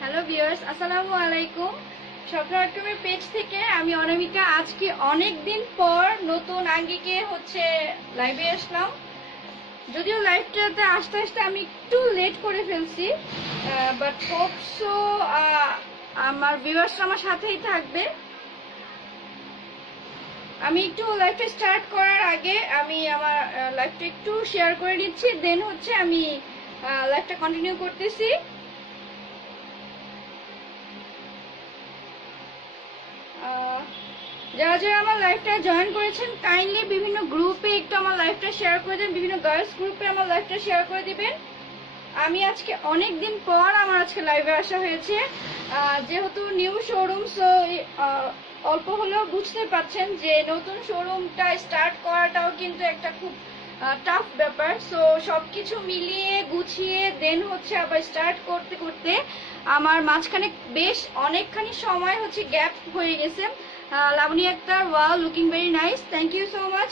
Hello viewers, আসসালামু আলাইকুম। স্বপ্নাট্যমের page থেকে আমি অনামিকা আজকে অনেক দিন পর নতুন আঙ্গিকে লাইভে আসলাম। যদিও লাইভটাতে আসতে আসতে আমি একটু লেট করে ফেলছি, বাট হোপ সো আমার ভিউয়ার্স আমার সাথেই থাকবে। আমি একটু লাইভটা স্টার্ট করার আগে আমি আমার লাইভটা একটু শেয়ার করে নিচ্ছি, দেন আমি লাইভটা কন্টিনিউ করতেছি। যারা যারা আমার লাইভটা জয়েন করেছেন কাইন্ডলি বিভিন্ন গ্রুপে একটু আমার লাইভটা শেয়ার করে দেন, বিভিন্ন গার্লস গ্রুপে আমার লাইভটা শেয়ার করে দিবেন। আমি আজকে অনেক দিন পর আমার আজকে লাইভে আসা হয়েছে, যেহেতু নিউ শোরুম, সো অল্প হলেও বুঝতে পারছেন যে নতুন শোরুমটা স্টার্ট করাটাও কিন্তু একটা খুব টাফ ব্যাপার। সো সবকিছু মিলিয়ে গুছিয়ে দেন আবার স্টার্ট করতে করতে আমার মাঝখানে বেশ অনেকখানি সময় গ্যাপ হয়ে গেছে। Labani Akter, wow, looking very nice, thank you so much.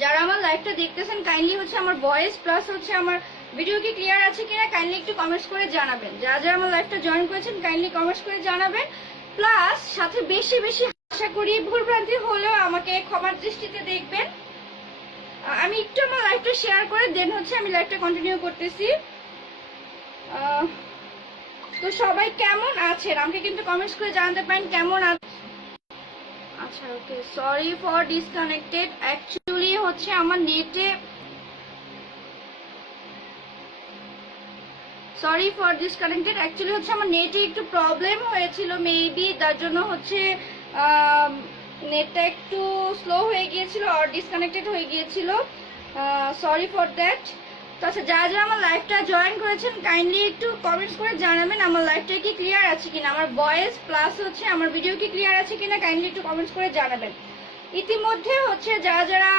যারা আমার লাইভটা দেখতেছেন কাইন্ডলি আমার ভয়েস প্লাস আমার ভিডিও কি ক্লিয়ার আছে কিনা কাইন্ডলি একটু কমেন্টস করে জানাবেন। যারা যারা আমার লাইভটা জয়েন করেছেন কাইন্ডলি কমেন্টস করে জানাবেন। প্লাস সাথে বেশি বেশি আশা করি ভুলভ্রান্তি হলেও আমাকে ক্ষমার দৃষ্টিতে দেখবেন। আমি একটু আমার লাইভটা শেয়ার করে দেন আমি লাইভটা কন্টিনিউ করতেছি। তো সবাই কেমন আছেন আমাকে কিন্তু কমেন্টস করে জানাতে পারেন কেমন আছেন। আচ্ছা, ওকে, সরি ফর ডিসকানেক্টেড। অ্যাকচুয়ালি আমার নেটে, সরি ফর ডিসকানেক্টেড, অ্যাকচুয়ালি আমার নেটে একটু প্রবলেম হয়েছিল, মেবি তার জন্য নেটটা একটু স্লো হয়ে গিয়েছিল আর ডিসকানেক্টেড হয়ে গিয়েছিল। Sorry for that. তো আচ্ছা, যারা যারা আমার লাইভটা জয়েন করেছেন কাইন্ডলি একটু কমেন্টস করে জানাবেন আমার লাইভটা কি ক্লিয়ার আছে কিনা, আমার ভয়েস প্লাস আমার ভিডিও কি ক্লিয়ার আছে কিনা কাইন্ডলি একটু কমেন্টস করে জানাবেন। ইতিমধ্যে যারা যারা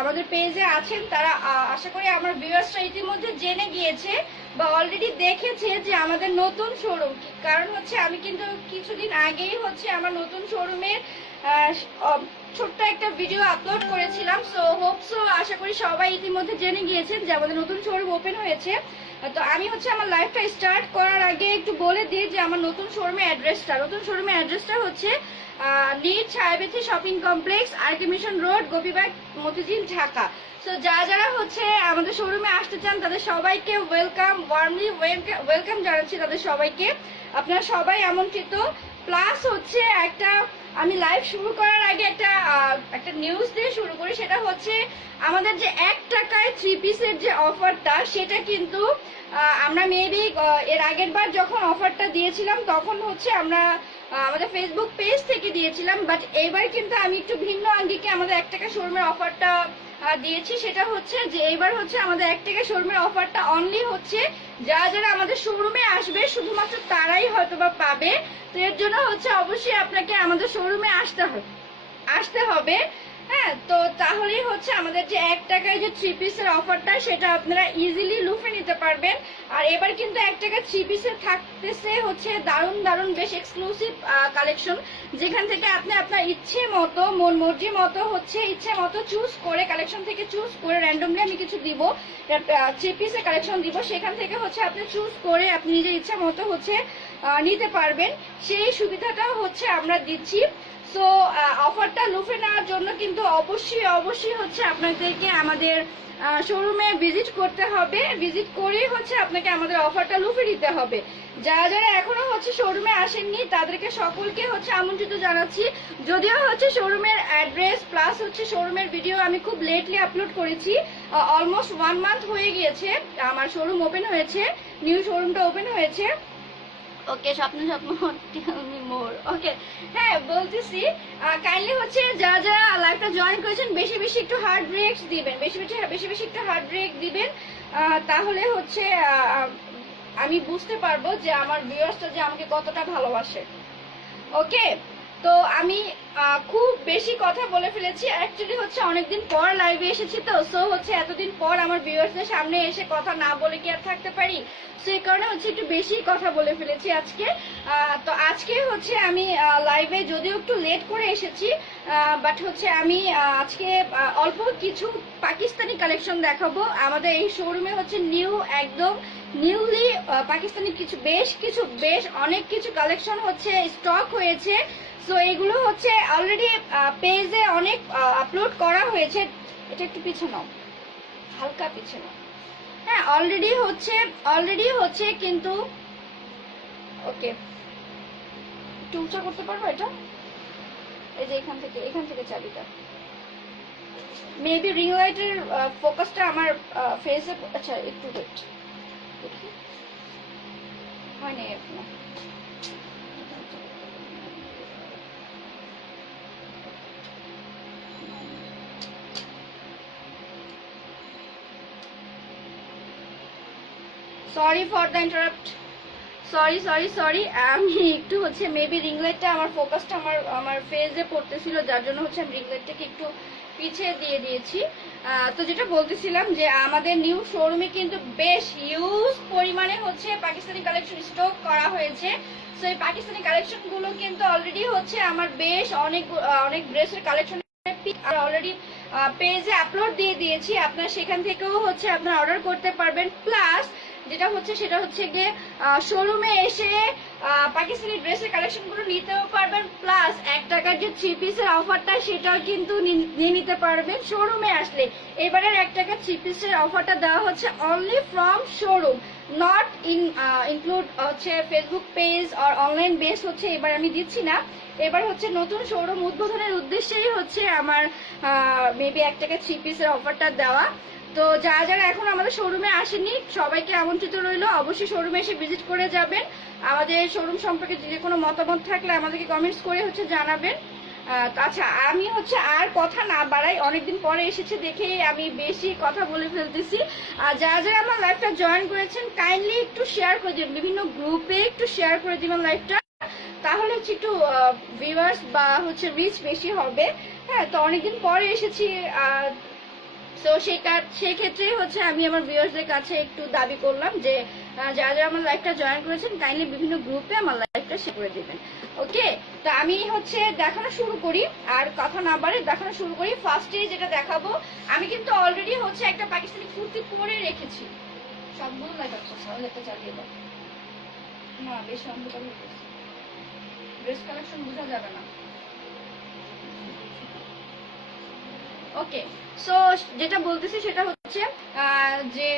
আমাদের পেজে আছেন তারা আশা করি আমার ভিউয়ার্সরা ইতিমধ্যে জেনে গিয়েছে বা অলরেডি দেখেছে যে আমাদের নতুন শোরুম, কারণ আমি কিন্তু কিছুদিন আগেই আমার নতুন শোরুমের ছোট্ট একটা ভিডিও আপলোড করেছিলাম। সো হোপসো আশা করি সবাই ইতিমধ্যে জেনে গিয়েছেন যে আমাদের নতুন শোরুম ওপেন হয়েছে। তো আমি আমার লাইভটা স্টার্ট করার আগে একটু বলে দিই যে আমার নতুন শোরুমের অ্যাড্রেসটা, near Chhayabithi shopping complex, RK Mission Road, Gopibagh, Motijheel, Dhaka. So যারা যারা আমাদের শোরুমে আসতে চান তাদের সবাইকে ওয়েলকাম, ওয়ার্মলি ওয়েলকাম জানাচ্ছি তাদের সবাইকে। আপনারা সবাই আমন্ত্রিত। প্লাস একটা আমি লাইভ শুরু করার আগে একটা নিউজ দিয়ে শুরু করি, সেটা আমাদের যে 1 টাকায় 3 পিসের যে অফারটা, সেটা কিন্তু আমরা মেবি এর আগের বার যখন অফারটা দিয়েছিলাম তখন আমরা আমাদের ফেসবুক পেজ থেকে দিয়েছিলাম, বাট এবার কিন্তু আমি একটু ভিন্ন আঙ্গিকে আমাদের 1 টাকা শোরুমের অফারটা দিয়েছি। সেটা যে এবার আমাদের 1 টাকা শোরুমের অফারটা অনলি যারা যারা আমাদের শোরুমে আসবে শুধুমাত্র তারাই হয়তোবা পাবে। তো এর জন্য অবশ্যই আপনাকে আমাদের শোরুমে আসতে হবে। হ্যাঁ, তো তাহলেই আমাদের যে 1 টাকায় যে 3 পিসের অফারটা সেটা আপনারা ইজিলি লুফে নিতে পারবেন। আর এবার কিন্তু 1 টাকা 3 পিসের থাকতেছে দারুণ দারুণ বেশ এক্সক্লুসিভ কালেকশন, যেখান থেকে আপনি আপনার ইচ্ছে মতো মন মর্জি মতো ইচ্ছে মতো চুজ করে, কালেকশন থেকে চুজ করে, র্যান্ডমলি আমি কিছু দিব 3 পিসের কালেকশন দিব, সেখান থেকে আপনি চুজ করে আপনি নিজের ইচ্ছা মতো নিতে পারবেন। সেই সুবিধাটাও আমরা দিচ্ছি। সো অফারটা লুফে নেওয়ার জন্য কিন্তু অবশ্যই হচ্ছে আপনাদেরকে আমাদের শোরুমে ভিজিট করতে হবে। ভিজিট করেই হচ্ছে আপনাকে আমাদের অফারটা লুফে দিতে হবে। যারা যারা এখনো হচ্ছে শোরুমে আসেননি তাদেরকে সকলকে হচ্ছে আমন্ত্রিত জানাচ্ছি। যদিও হচ্ছে শোরুমের অ্যাড্রেস প্লাস হচ্ছে শোরুমের ভিডিও আমি খুব লেটলি আপলোড করেছি, অলমোস্ট 1 মান্থ হয়ে গিয়েছে আমার শোরুম ওপেন হয়েছে, নিউ শোরুমটা ওপেন হয়েছে। ওকে, স্বপ্ন মোর। ওকে, হ্যাঁ বলতেছি, কাইন্ডলি হচ্ছে যারা যারা লাইভটা জয়েন করেছেন বেশি বেশি একটু হার্ড রিয়েক্ট দিবেন, বেশি একটু হার্ড রিয়েক্ট দিবেন, তাহলে হচ্ছে আমি বুঝতে পারবো যে আমার ভিউয়ার্সটা যে আমাকে কতটা ভালোবাসে। ওকে, তো আমি খুব বেশি কথা বলে ফেলেছি। অ্যাকচুয়ালি হচ্ছে অনেকদিন পর লাইভে এসেছি, তো সো হচ্ছে এতদিন পর আমার ভিউয়ার্সদের সামনে এসে কথা না বলে কি আর থাকতে পারি, সেই কারণে হচ্ছে একটু বেশি কথা বলে ফেলেছি আজকে। তো আজকে হচ্ছে আমি লাইভে যদিও একটু লেট করে এসেছি, বাট হচ্ছে আমি আজকে অল্প কিছু পাকিস্তানি কালেকশন দেখাবো। আমাদের এই শোরুমে হচ্ছে একদম নিউলি পাকিস্তানি বেশ অনেক কিছু কালেকশন হচ্ছে স্টক হয়েছে। সো এগুলো হচ্ছে অলরেডি পেজে অনেক আপলোড করা হয়েছে। এটা একটু পিছনে নাও, হালকা পিছনে। হ্যাঁ, অলরেডি হচ্ছে কিন্তু ওকে, একটু উঁচা করতে পারবো এটা? এই যে এখান থেকে চাবিটা, মেবি রিং লাইটের ফোকাসটা আমার ফেসে। আচ্ছা একটু ওয়েট, দেখি হয়নি এখনো। Sorry for the interrupt, sorry. আমি একটু হচ্ছে মেবি রিং লাইটটা আমার ফোকাসটা আমার ফেসে পড়তেছিল, যার জন্য হচ্ছে আমি রিং লাইটটাকে একটু পিছিয়ে দিয়ে দিয়েছি। তো যেটা বলতেছিলাম যে আমাদের নিউ শোরুমে কিন্তু বেশ হিউজ পরিমাণে হচ্ছে পাকিস্তানি কালেকশন স্টক করা হয়েছে। সো এই পাকিস্তানি কালেকশন গুলো কিন্তু অলরেডি হচ্ছে আমার বেশ অনেক ড্রেসের কালেকশন অলরেডি পেজে আপলোড দিয়ে দিয়েছি। আপনারা সেখান থেকেও হচ্ছে আপনারা অর্ডার করতে পারবেন। প্লাস সেটা হচ্ছে গিয়ে শোরুমে এসে পাকিস্তানি ড্রেসের কালেকশন গুলো নিতেও পারবেন। প্লাস 1 টাকার যে 3 পিসের অফারটা সেটাও কিন্তু নিয়ে নিতে পারবেন শোরুমে আসলে। এবারের 1 টাকার 3 পিসের অফারটা দেওয়া হচ্ছে only from showroom, not include হচ্ছে ফেসবুক পেজ আর অনলাইন বেস হচ্ছে এবার আমি দিচ্ছি না। এবার হচ্ছে নতুন শোরুম উদ্বোধনের উদ্দেশ্যেই হচ্ছে আমার মেবি 1 টাকার 3 পিসের অফারটা দেওয়া। তো যারা যারা এখন আমাদের শোরুমে আসেনি সবাইকে আমন্ত্রিত রইল, অবশ্যই শোরুমে এসে ভিজিট করে যাবেন। আমাদের শোরুম সম্পর্কে যে কোনো মতামত থাকলে আমাদেরকে কমেন্টস করে হচ্ছে জানাবেন। আচ্ছা, আমি হচ্ছে আর কথা না বাড়াই, অনেকদিন পরে এসেছি দেখে আমি বেশি কথা বলে ফেলতেছি। আর যারা যারা আমার লাইভটা জয়েন করেছেন কাইন্ডলি একটু শেয়ার করে দিবেন, বিভিন্ন গ্রুপে একটু শেয়ার করে দিবেন লাইভটা, তাহলে হচ্ছে একটু ভিউয়ার্স বা হচ্ছে রিচ বেশি হবে। হ্যাঁ, তো অনেকদিন পরে এসেছি, তো সেই ক্ষেত্রে হচ্ছে আমি আমার ভিউয়ার্সদের কাছে একটু দাবি করলাম যে যারা যারা আমার লাইভটা জয়েন করেছেন কাইন্ডলি বিভিন্ন গ্রুপে আমার লাইভটা শেয়ার করে দিবেন। ওকে, তো আমি হচ্ছে দেখানো শুরু করি, আর কথা না বাড়ে দেখানো শুরু করি। ফার্স্টে যেটা দেখাবো, আমি কিন্তু অলরেডি হচ্ছে একটা পাকিস্তানি কুর্তি পরে রেখেছি। সবগুলো লাইভ একটা চালিয়ে দাও না, বেশি অন্ধকার হয়ে গেছে, ড্রেস কালেকশন বোঝা যাবে না। ওকে, সো যেটা বলতেছি সেটা হচ্ছে যে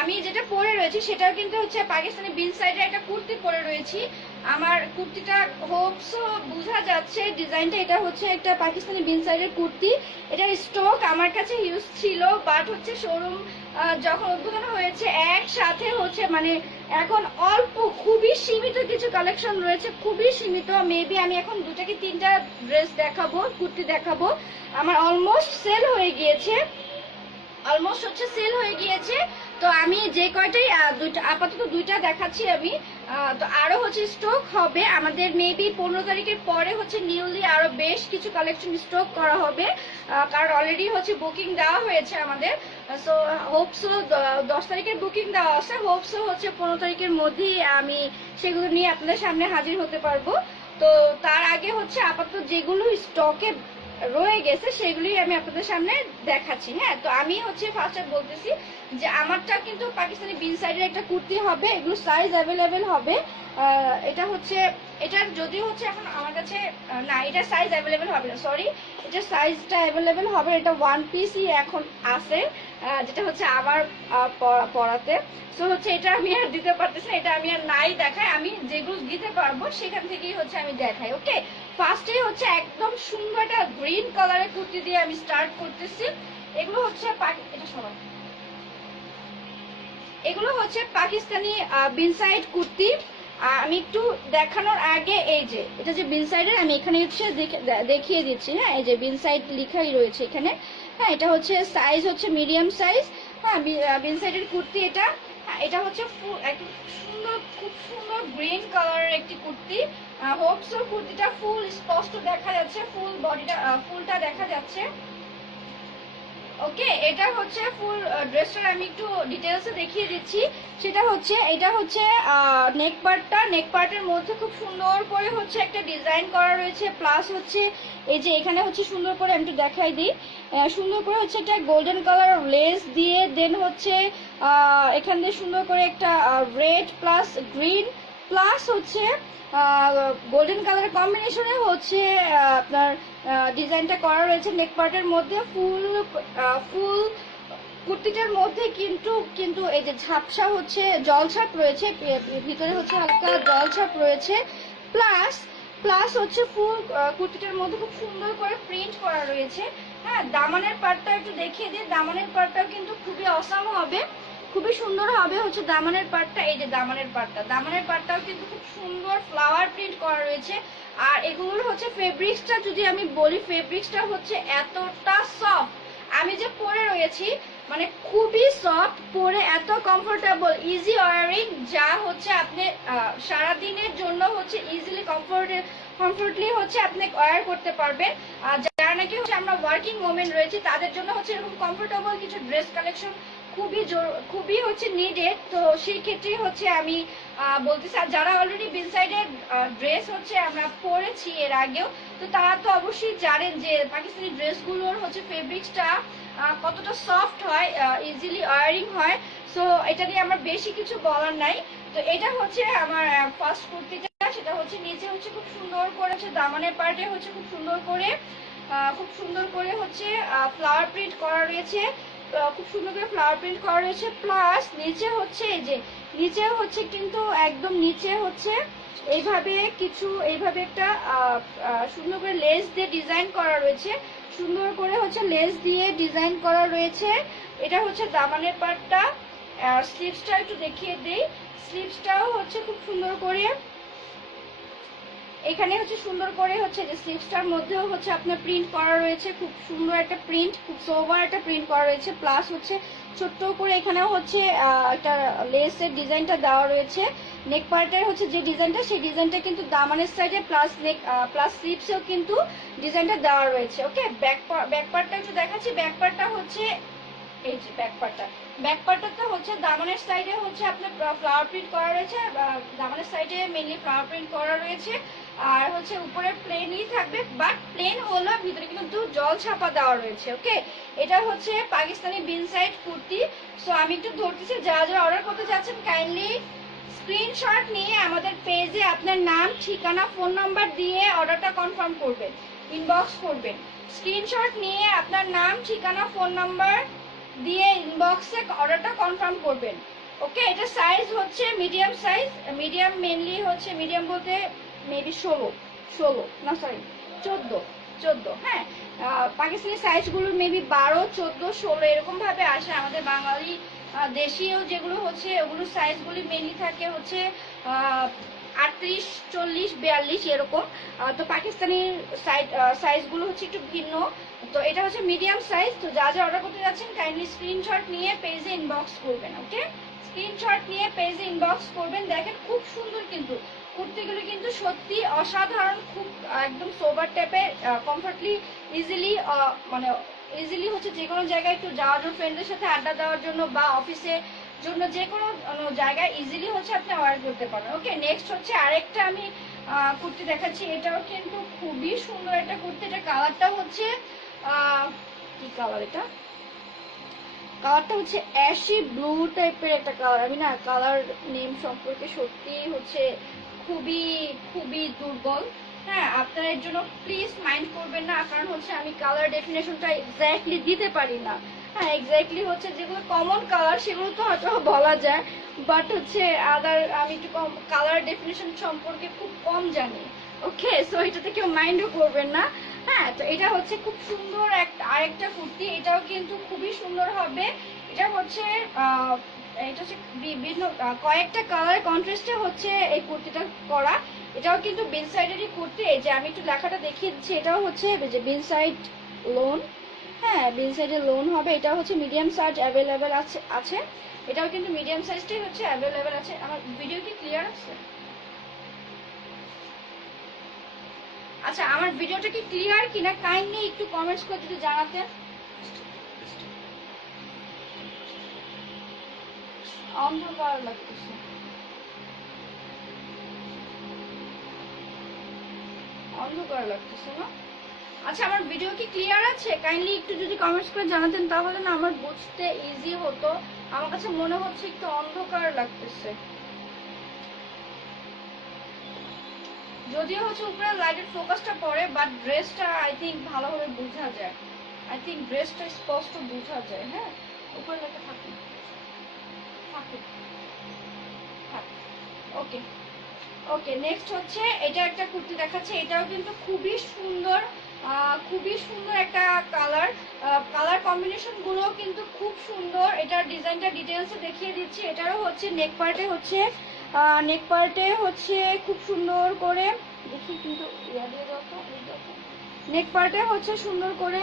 আমি যেটা পরে রয়েছি সেটাও কিন্তু হচ্ছে পাকিস্তানি বিন সাইডের একটা কুর্তি পরে রয়েছি। আমার কুর্তিটা হোপসো বোঝা যাচ্ছে ডিজাইনটা, এটা হচ্ছে একটা পাকিস্তানি বিন সাইডের কুর্তি। এটার স্টক আমার কাছে ইউজ ছিল, বাট হচ্ছে শোরুম যখন উদ্বোধন হয়েছে একসাথে হচ্ছে মানে এখন অল্প খুবই সীমিত কিছু কালেকশন রয়েছে, খুবই সীমিত। মেবি আমি এখন 2 থেকে 3টা ড্রেস দেখাবো, কুর্তি দেখাবো। আমার অলমোস্ট সেল হয়ে গিয়েছে, তো আমি যে কয়টাই আপাতত 2টা দেখাচ্ছি আমি। তো আরো হচ্ছে স্টক হবে আমাদের, মেবি 15 তারিখের পরে হচ্ছে নিউলি আরো বেশ কিছু কালেকশন স্টক করা হবে, কারণ অলরেডি হচ্ছে বুকিং দেওয়া হয়েছে আমাদের। সো হোপসো 10 তারিখের বুকিং দেওয়া আছে, হোপসো হচ্ছে 15 তারিখের মধ্যেই আমি সেগুলো নিয়ে আপনাদের সামনে হাজির হতে পারবো। তো তার আগে হচ্ছে আপাতত যেগুলো স্টকে রয়ে গেছে সেগুলোই আমি আপনাদের সামনে দেখাচ্ছি। হ্যাঁ, তো আমি হচ্ছে ফার্স্টে বলতেছি যে আমারটা কিন্তু পাকিস্তানি বিন সাইডের একটা কুর্তি হবে, এগুলো সাইজ অ্যাভেলেবেল হবে। এটা হচ্ছে এটার যদি হচ্ছে এখন আমার কাছে না, এটা সাইজ অ্যাভেলেবেল হবে না, সরি, এটা সাইজটা অ্যাভেলেবেল হবে, এটা ওয়ান পিসই এখন আছে, যেটা হচ্ছে আমার পরাতে। সো হচ্ছে এটা আমি আর দিতে পারতেছি না, এটা আমি আর নাই দেখাই, আমি যেগুলো দিতে পারবো সেখান থেকেই হচ্ছে আমি দেখাই। ওকে, ফার্স্টে হচ্ছে একদম সুন্দর একটা গ্রিন কালারের কুর্তি দিয়ে আমি স্টার্ট করতেছি। এগুলো হচ্ছে এটা সবাই, এগুলো হচ্ছে পাকিস্তানি বিনসাইড কুর্তি। আমি একটু দেখানোর আগে এই যে এটা যে বিনসাইডের, আমি এখানে হচ্ছে দেখিয়ে দিচ্ছি। হ্যাঁ, এই যে বিনসাইড লেখাই রয়েছে এখানে। হ্যাঁ, এটা হচ্ছে সাইজ হচ্ছে মিডিয়াম সাইজ। হ্যাঁ, বিনসাইডের কুর্তি এটা। হ্যাঁ, এটা হচ্ছে একদম সুন্দর, খুব সুন্দর গ্রিন কালারের একটি কুর্তি। হোপসো কুর্তিটা ফুল স্পষ্ট দেখা যাচ্ছে, ফুল বডিটা ফুলটা দেখা যাচ্ছে। ওকে, এটা হচ্ছে ফুল ড্রেসটা আমি একটু ডিটেলসে দেখিয়ে দিচ্ছি। সেটা হচ্ছে এটা হচ্ছে নেক পার্টটা, নেক পার্টের মধ্যে খুব সুন্দর করে হচ্ছে একটা ডিজাইন করা রয়েছে, প্লাস হচ্ছে এই যে এখানে হচ্ছে সুন্দর করে আমি একটু দেখাই দিই, সুন্দর করে হচ্ছে একটা গোল্ডেন কালার লেস দিয়ে, দেন হচ্ছে এখান দিয়ে সুন্দর করে একটা রেড প্লাস গ্রিন প্লাস হচ্ছে গোল্ডেন কালার কম্বিনেশনে হচ্ছে আপনার ডিজাইনটা করা রয়েছে নেক পার্টের মধ্যে। ফুল ফুল কুর্তিটার মধ্যে কিন্তু এই যে ঝাপসা হচ্ছে জলছাপ রয়েছে, ভিতরে হচ্ছে হালকা জলছাপ রয়েছে, প্লাস প্লাস হচ্ছে ফুল কুর্তিটার মধ্যে খুব সুন্দর করে প্রিন্ট করা রয়েছে। হ্যাঁ, দামানের পার্টটা একটু দেখিয়ে দিই, দামানের পার্টটাও কিন্তু খুবই অসাম হবে, খুবই সুন্দর হবে হচ্ছে দামানের পার্টটা। এই যে দামানের পার্টটাও কিন্তু খুব সুন্দর ফ্লাওয়ার প্রিন্ট করা রয়েছে। আর এগুলোর হচ্ছে ফেব্রিক্সটা যদি আমি বলি, ফেব্রিক্সটা হচ্ছে এতটা সফট, আমি যে পরে রয়েছি মানে খুবই সফট, পরে এত কমফোর্টেবল, ইজি ওয়ারিং, যা হচ্ছে আপনি সারা দিনের জন্য হচ্ছে ইজিলি কমফোর্টলি হচ্ছে আপনি ওয়্যার করতে পারবেন। যারা নাকি হচ্ছে আমরা ওয়ার্কিং ওমেন রয়েছে তাদের জন্য হচ্ছে এরকম কমফোর্টেবল কিছু ড্রেস কালেকশন খুবই হচ্ছে নিডেড। তো সেই ক্ষেত্রে হচ্ছে আমি বলতেছি, আর যারা অলরেডি বিনসাইডের ড্রেস হচ্ছে আমরা পরেছি এর আগেও, তো তারা তো অবশ্যই জানেন যে পাকিস্তানি ড্রেসগুলোর হচ্ছে ফেব্রিক্সটা কতটা সফট হয়, ইজিলি ওয়ারিং হয়। সো এটা নিয়ে আমার বেশি কিছু বলার নাই। তো এটা হচ্ছে আমার ফার্স্ট কুর্তিটা, সেটা হচ্ছে নিচে হচ্ছে খুব সুন্দর করে হচ্ছে দামানের পার্টে হচ্ছে খুব সুন্দর করে হচ্ছে ফ্লাওয়ার প্রিন্ট করা রয়েছে, খুব সুন্দর করে ফ্লাওয়ার প্রিন্ট করা রয়েছে, প্লাস নিচে হচ্ছে এই যে নিচে হচ্ছে কিন্তু একদম নিচে হচ্ছে এইভাবে একটা সুন্দর করে লেস দিয়ে ডিজাইন করা রয়েছে, সুন্দর করে হচ্ছে লেস দিয়ে ডিজাইন করা রয়েছে। এটা হচ্ছে দামানের পার্টটা। আর স্লিভসটা একটু দেখিয়ে দিই, স্লিভসটাও হচ্ছে খুব সুন্দর করে এখানে হচ্ছে সুন্দর করে হচ্ছে যে স্লিভসটার মধ্যেও হচ্ছে আপনার প্রিন্ট করা রয়েছে, খুব সুন্দর একটা প্রিন্ট, খুব সোবার একটা প্রিন্ট করা রয়েছে, প্লাস হচ্ছে ছোট্ট করে এখানেও হচ্ছে একটা লেসের ডিজাইনটা দেওয়া রয়েছে। নেক পার্টের হচ্ছে যে ডিজাইনটা, সেই ডিজাইনটা কিন্তু দামানের সাইডে প্লাস স্লিভসেও কিন্তু ডিজাইনটা দেওয়া রয়েছে। ওকে, ব্যাক পার্টটা একটু দেখাচ্ছি। ব্যাক পার্টটা হচ্ছে এই যে ব্যাক পার্টটা হচ্ছে দামানের সাইডে হচ্ছে আপনার ফ্লাওয়ার প্রিন্ট করা রয়েছে, দামানের সাইডে মেইনলি ফ্লাওয়ার প্রিন্ট করা রয়েছে, আর হচ্ছে উপরে প্লেনই থাকবে, বাট প্লেন হলো ভিতরে কিন্তু জল ছাপা দেওয়া রয়েছে। ওকে, এটা হচ্ছে পাকিস্তানি বিনসাইড কুর্তি। সো আমি একটু ধরতেছি, যারা যারা অর্ডার করতে চাচ্ছেন কাইন্ডলি স্ক্রিনশট নিয়ে আমাদের পেজে আপনার নাম, ঠিকানা, ফোন নাম্বার দিয়ে অর্ডারটা কনফার্ম করবেন, ইনবক্স করবেন। স্ক্রিনশট নিয়ে আপনার নাম, ঠিকানা, ফোন নাম্বার দিয়ে ইনবক্সে অর্ডারটা কনফার্ম করবেন। ওকে, এটা সাইজ হচ্ছে মিডিয়াম সাইজ, মিডিয়াম মেনলি হচ্ছে মিডিয়াম বলতে মেবি 16 না সরি 14। হ্যাঁ, পাকিস্তানি সাইজগুলো মেবি 12, 14, 16 এরকম ভাবে আসে। আমাদের বাঙালি দেশীয় যেগুলো হচ্ছে ওগুলো সাইজগুলি মেনলি থাকে হচ্ছে 38, 40, 42 এরকম। তো পাকিস্তানি সাইজগুলো হচ্ছে একটু ভিন্ন। তো এটা হচ্ছে মিডিয়াম সাইজ। তো যা যা অর্ডার করতে যাচ্ছেন কাইন্ডলি স্ক্রিনশট নিয়ে পেজে ইনবক্স করবেন। ওকে, স্ক্রিনশট নিয়ে পেজে ইনবক্স করবেন। দেখেন খুব সুন্দর কিন্তু কুর্তিগুলো কিন্তু সত্যি অসাধারণ, খুব একদম সোবার টাইপের, কমফর্টলি ইজিলি হচ্ছে যে কোনো জায়গায় একটু যাওয়ার জন্য, ফ্রেন্ডদের সাথে আড্ডা দেওয়ার জন্য বা অফিসে জন্য যে কোনো জায়গায় ইজিলি হচ্ছে আপনি অর্ডার করতে পারেন। ওকে, নেক্সট হচ্ছে আরেকটা আমি কুর্তি দেখাচ্ছি। এটাও কিন্তু খুবই সুন্দর একটা কুর্তি। এটা কালারটা হচ্ছে কি কালার, কালারটা হচ্ছে অ্যাশি ব্লু টাইপের একটা কালার। আমি না কালার নেম সম্পর্কে সত্যি হচ্ছে খুবই খুবই দুর্বল। হ্যাঁ, আপনারা এর জন্য প্লিজ মাইন্ড করবেন না, কারণ হচ্ছে আমি কালার ডেফিনেশনটা এক্স্যাক্টলি দিতে পারি না। হ্যাঁ, এক্স্যাক্টলি হচ্ছে যেগুলো কমন কালার সেগুলো তো হয়তো বলা যায়, বাট হচ্ছে আমি একটু কম কালার ডেফিনেশন সম্পর্কে খুব কম জানি। ওকে, সো এটাতে কেউ মাইন্ডও করবেন না। হ্যাঁ, তো এটা হচ্ছে খুব সুন্দর আরেকটা কুর্তি, এটাও কিন্তু খুবই সুন্দর হবে। এটা হচ্ছে এটা হচ্ছে বিভিন্ন কয়েকটা কালার কন্ট্রাস্টে হচ্ছে এই কুর্তিটা করা। এটাও কিন্তু বিন সাইডেরই কুর্তি। এই যে আমি একটু লেখাটা দেখিয়ে দিচ্ছি, এটাও হচ্ছে যে বিন সাইড লোন। হ্যাঁ, বিন সাইডে লোন হবে। এটা হচ্ছে মিডিয়াম সাইজ অ্যাভেলেবেল আছে। এটাও কিন্তু মিডিয়াম সাইজটাই হচ্ছে অ্যাভেলেবেল আছে। আমার ভিডিও কি ক্লিয়ার আছে? আচ্ছা, আমার ভিডিওটা কি ক্লিয়ার কিনা কাইন্ডলি একটু কমেন্টস করে যদি জানাতেন। অন্ধকার লাগতেছে। অন্ধকার লাগতেছে না? আচ্ছা, আমার ভিডিও কি ক্লিয়ার আছে? কাইন্ডলি একটু যদি কমেন্টস করে জানাতেন তাহলে না আমার বুঝতে ইজি হতো। আমার কাছে মনে হচ্ছে একটু অন্ধকার লাগতেছে। যদিও হচ্ছে উপরে লাইটের ফোকাসটা পড়ে, বাট ড্রেসটা আই থিঙ্ক ভালোভাবে বোঝা যায়। আই থিঙ্ক ড্রেসটা স্পষ্ট বোঝা যায়। হ্যাঁ, উপরে লাইটটা থাকে থাকে থাকে। ওকে ওকে, নেক্সট হচ্ছে এটা একটা কুর্তি দেখাচ্ছে। এটাও কিন্তু খুবই সুন্দর, খুবই সুন্দর একটা কালার। কালার কম্বিনেশন গুলো কিন্তু খুব সুন্দর। এটার ডিজাইনটা ডিটেলসে দেখিয়ে দিচ্ছি। এটারও হচ্ছে নেক পার্টে হচ্ছে খুব সুন্দর করে দেখি, কিন্তু নেক পার্টে হচ্ছে সুন্দর করে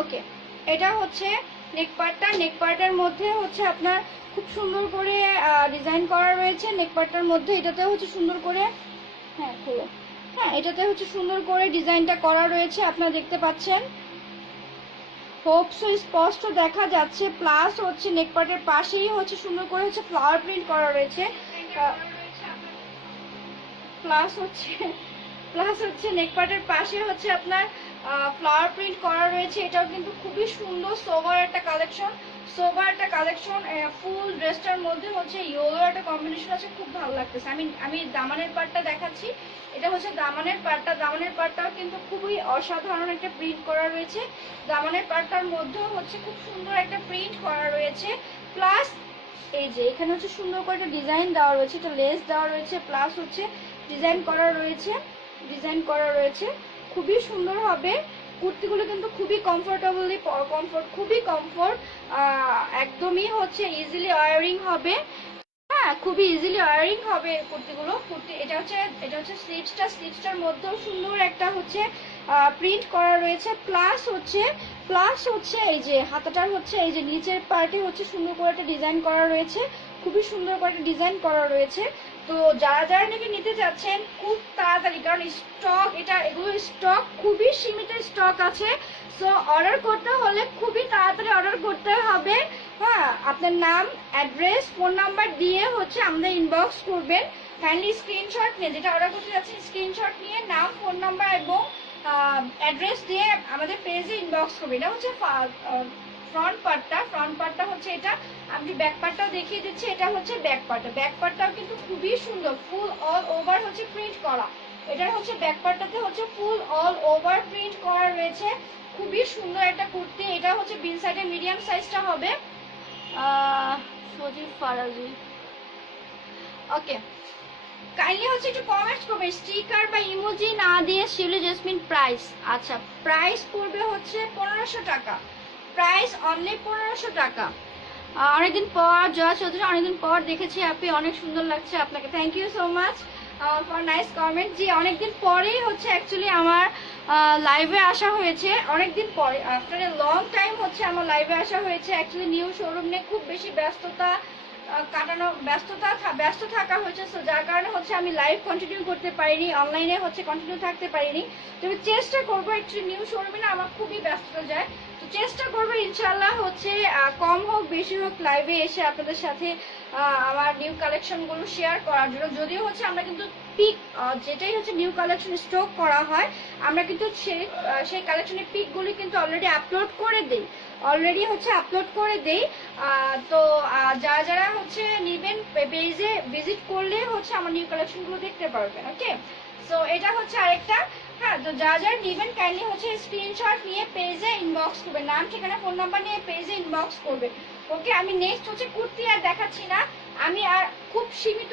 ওকে, এটা হচ্ছে নেক পার্টের মধ্যে হচ্ছে আপনার খুব সুন্দর করে ডিজাইন করা রয়েছে। নেক পার্টটার মধ্যে এটাতে হচ্ছে সুন্দর করে, হ্যাঁ খোলো, হ্যাঁ এটাতে হচ্ছে সুন্দর করে ডিজাইনটা করা রয়েছে, আপনারা দেখতে পাচ্ছেন। হোপসো স্পষ্ট দেখা যাচ্ছে। প্লাস হচ্ছে নেক পার্টের পাশেই হচ্ছে সুন্দর করে হচ্ছে ফ্লাওয়ার প্রিন্ট করা রয়েছে। প্লাস হচ্ছে নেক পার্টের পাশে হচ্ছে আপনার ফ্লাওয়ার প্রিন্ট করা রয়েছে। এটাও কিন্তু খুবই সুন্দর সোভার একটা কালেকশন। ফুল ড্রেসটার মধ্যে হচ্ছে ইয়েলো একটা কম্বিনেশন আছে, খুব ভালো লাগতেছে। আমি দামানের পার্টটা দেখাচ্ছি। এটা হচ্ছে দামানের পার্টটাও কিন্তু খুবই অসাধারণ একটা প্রিন্ট করা রয়েছে। দামানের পার্টটার মধ্যেও হচ্ছে খুব সুন্দর একটা প্রিন্ট করা রয়েছে। প্লাস এই যে এখানে হচ্ছে সুন্দর করে একটা ডিজাইন দেওয়া রয়েছে, একটা লেস দেওয়া রয়েছে, প্লাস হচ্ছে ডিজাইন করা রয়েছে। খুবই সুন্দর হবে কুর্তিগুলো, কিন্তু খুবই খুবই কমফোর্ট, একদমই হচ্ছে ইজিলি ওয়ারিং হবে। হ্যাঁ, খুবই ইজিলি ওয়ারিং হবে কুর্তিগুলো। এটা হচ্ছে স্লিভসটার মধ্যেও সুন্দর একটা হচ্ছে প্রিন্ট করা রয়েছে। প্লাস হচ্ছে এই যে হাতাটার হচ্ছে এই যে নিচের পার্টে হচ্ছে সুন্দর করে একটা ডিজাইন করা রয়েছে, খুবই সুন্দর করে একটা ডিজাইন করা রয়েছে। তো যারা নাকি নিতে যাচ্ছেন খুব তাড়াতাড়ি, কারণ এগুলো স্টক খুবই সীমিত স্টক আছে। সো অর্ডার করতে হলে খুবই তাড়াতাড়ি অর্ডার করতে হবে। হ্যাঁ, আপনার নাম, অ্যাড্রেস, ফোন নাম্বার দিয়ে হচ্ছে আমাদের ইনবক্স করবেন। কাইন্ডলি স্ক্রিনশট নিয়ে, যেটা অর্ডার করতে যাচ্ছেন স্ক্রিনশট নিয়ে নাম, ফোন নাম্বার এবং অ্যাড্রেস দিয়ে আমাদের পেজে ইনবক্স করবেন। এটা হচ্ছে ফ্রন্ট পার্টটা হচ্ছে এটা। আমি ব্যাক পার্টটাও দেখিয়ে দিচ্ছি। এটা হচ্ছে ব্যাক পার্টটাও কিন্তু খুবই সুন্দর, ফুল অল ওভার হচ্ছে প্রিন্ট করা। এটার হচ্ছে ব্যাক পার্টটাতে হচ্ছে ফুল অল ওভার প্রিন্ট করা রয়েছে, খুবই সুন্দর একটা কুর্তি। এটা হচ্ছে বিন সাইডের মিডিয়াম সাইজটা হবে। সজিব ফারাজি, ওকে, কাইন্ডলি হচ্ছে একটু কমেন্টস করবে স্টিকার বা ইমোজি না দিয়ে শিউলি জেসমিন প্রাইস। আচ্ছা, প্রাইস পড়বে হচ্ছে 1500 টাকা, প্রাইস অনলি 1500 টাকা। অনেকদিন পর জয়া চৌধুরী, অনেকদিন পর দেখেছি আপনি, অনেক সুন্দর লাগছে আপনাকে। Thank you so much for nice comment. জি, অনেকদিন পরেই হচ্ছে অ্যাকচুয়ালি আমার লাইভে আসা হয়েছে, অনেকদিন পরে আফটার এ লং টাইম হচ্ছে আমার লাইভে আসা হয়েছে। অ্যাকচুয়ালি নিউ শোরুম নিয়ে খুব বেশি ব্যস্ত থাকা হয়েছে, সো যার কারণে হচ্ছে আমি লাইভ কন্টিনিউ করতে পারিনি, অনলাইনে হচ্ছে কন্টিনিউ থাকতে পারিনি। তবে চেষ্টা করবো। অ্যাকচুয়ালি নিউ শোরুমে না আমার খুবই ব্যস্ততা যায়, চেষ্টা করবো ইনশাল্লাহ হচ্ছে কম হোক বেশি হোক লাইভে এসে আপনাদের সাথে আমার নিউ কালেকশনগুলো শেয়ার করার জন্য। যদিও হচ্ছে আমরা কিন্তু পিক যেটাই হচ্ছে নিউ কালেকশন স্টক করা হয় আমরা কিন্তু সেই কালেকশনের পিকগুলি কিন্তু অলরেডি আপলোড করে দিই, তো যারা যারা হচ্ছে নিবেন পেজে ভিজিট করলে হচ্ছে আমার নিউ কালেকশনগুলো দেখতে পারবেন। ওকে, সো এটা হচ্ছে আরেকটা। হ্যাঁ, তো যা যা নিবেন কাইন্ডলি হচ্ছে স্ক্রিনশট নিয়ে পেজে ইনবক্স করবেন, নাম ঠিকানা ফোন নাম্বার নিয়ে পেজে ইনবক্স করবেন। ওকে, আমি নেক্সট হচ্ছে কুর্তি আর দেখাচ্ছি না, আমি আর খুব সীমিত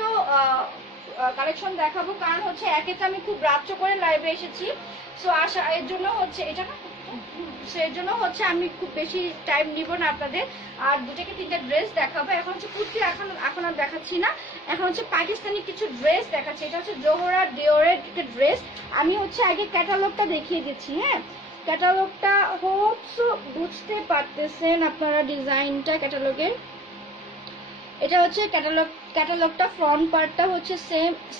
কালেকশন দেখাবো, কারণ হচ্ছে একে তো আমি খুব রাত্র করে লাইভে এসেছি, সো আশা এর জন্য হচ্ছে এটা না, সেই জন্য হচ্ছে আমি খুব বেশি টাইম নিব না আপনাদের। আর 2 থেকে 3টা ড্রেস দেখাবো। এখন হচ্ছে কুর্তি এখন আর দেখাচ্ছি না, এখন হচ্ছে পাকিস্তানি কিছু ড্রেস দেখাচ্ছি। এটা হচ্ছে জোহরা ডিওরের একটা ড্রেস। আমি হচ্ছে আগে ক্যাটালগটা দেখিয়ে দিচ্ছি। হ্যাঁ, ক্যাটালগটা হচ্ছে বুঝতে পারতেছেন আপনারা ডিজাইনটা ক্যাটালগের। এটা হচ্ছে ক্যাটালগটা ফ্রন্ট পার্টটা হচ্ছে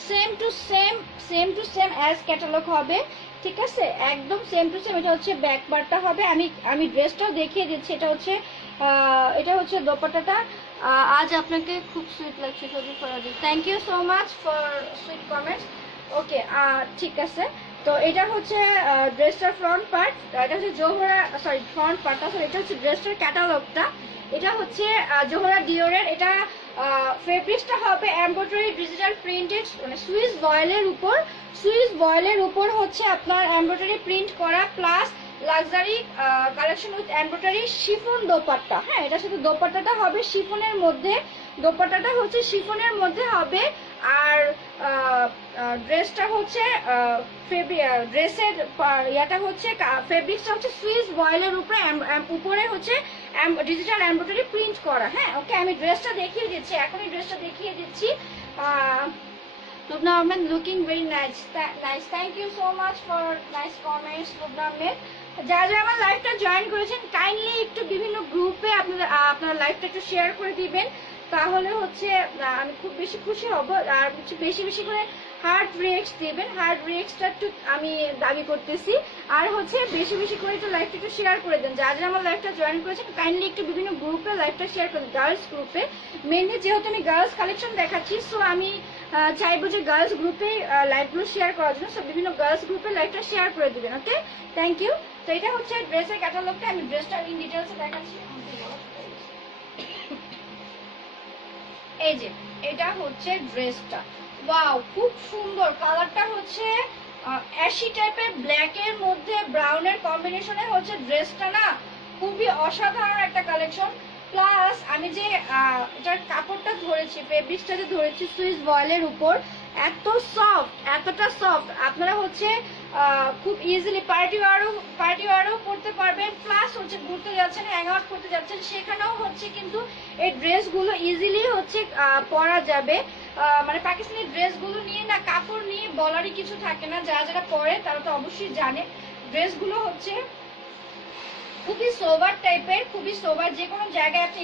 same to same as catalogue হবে, ঠিক আছে, একদম সেম টু সেম। এটা হচ্ছে ব্যাক পার্টটা হবে। আমি ড্রেসটাও দেখিয়ে দিচ্ছি। এটা হচ্ছে দোপাট্টাটা। আজ আপনাকে খুব সুইট লাগছে ছবি Faraji, thank you so much for sweet comments. Okay, ঠিক আছে। তো এটা হচ্ছে ড্রেসটার ফ্রন্ট পার্ট, এটা হচ্ছে ফ্রন্ট পার্টটা, এটা হচ্ছে ড্রেসটার ক্যাটালগটা। এটা হচ্ছে জোহরা ডিওরের। এটা ফেব্রিক্সটা হবে এমব্রয়ডারি ডিজিটাল প্রিন্টেড, মানে সুইস বয়েলের উপর হচ্ছে আপনার এমব্রয়ডারি প্রিন্ট করা, plus luxury collection with embroidery chiffon dupatta. হ্যাঁ, এটার সাথে দোপাট্টাটা হবে শিফনের মধ্যে, হবে। আর ড্রেসটা হচ্ছে ড্রেসের ইয়াটা হচ্ছে ফেব্রিক্সটা হচ্ছে সুইস বয়েলের উপরে হচ্ছে ডিজিটাল এমব্রয়ডারি প্রিন্ট করা। হ্যাঁ, ওকে, আমি ড্রেসটা দেখিয়ে দিচ্ছি, এখনই ড্রেসটা দেখিয়ে দিচ্ছি। Lubna Ahmed looking very nice. Thank you so much for nice comments, Lubna Ahmed. যারা যারা আমার লাইভটা জয়েন করেছেন কাইন্ডলি একটু বিভিন্ন গ্রুপে আপনার লাইভটা একটু শেয়ার করে দিবেন, তাহলে হচ্ছে আমি খুব বেশি খুশি হব। আর হচ্ছে বেশি বেশি করে হার্ড রিয়েক্টস দিবেন, হার্ড রিয়েক্টসটা একটু আমি দাবি করতেছি। আর হচ্ছে বেশি বেশি করে একটু লাইভটা একটু শেয়ার করে দেন। যারা যারা আমার লাইভটা জয়েন করেছেন কাইন্ডলি একটু বিভিন্ন গ্রুপে লাইভটা শেয়ার করে দেন, গার্লস গ্রুপে মেনলি, যেহেতু আমি গার্লস কালেকশন দেখাচ্ছি, সো আমি চাইবো যে গার্লস গ্রুপে লাইভগুলো শেয়ার করার জন্য, সব বিভিন্ন গার্লস গ্রুপে লাইভটা শেয়ার করে দিবেন। ওকে, থ্যাংক ইউ। তো এটা হচ্ছে ড্রেসের ক্যাটালগটা, আমি ড্রেসটা ইন ডিটেলসে দেখাচ্ছি। এই যে এটা হচ্ছে ড্রেসটা, ওয়াও খুব সুন্দর কালারটা, হচ্ছে অ্যাশি টাইপের ব্ল্যাকের মধ্যে ব্রাউনের কম্বিনেশনে হচ্ছে ড্রেসটা না, খুবই অসাধারণ একটা কালেকশন। প্লাস আমি যে এটার কাপড়টা ধরেছি, ফেব্রিক্সটা যে ধরেছি সুইস বয়েলের উপর, এতটা সফট আপনারা হচ্ছে খুব ইজিলি পার্টি ওয়ারও পরতে পারবেন। প্লাস হচ্ছে ঘুরতে যাচ্ছেন, হ্যাং আউট করতে যাচ্ছেন, সেখানেও হচ্ছে কিন্তু এই ড্রেসগুলো ইজিলি হচ্ছে পরা যাবে। মানে পাকিস্তানি ড্রেসগুলো নিয়ে না, কাপড় নিয়ে বলারই কিছু থাকে না, যারা যারা পরে তারা তো অবশ্যই জানে। ড্রেসগুলো হচ্ছে খুবই সোবার টাইপের, খুবই সোবার, যে কোনো জায়গায় আপনি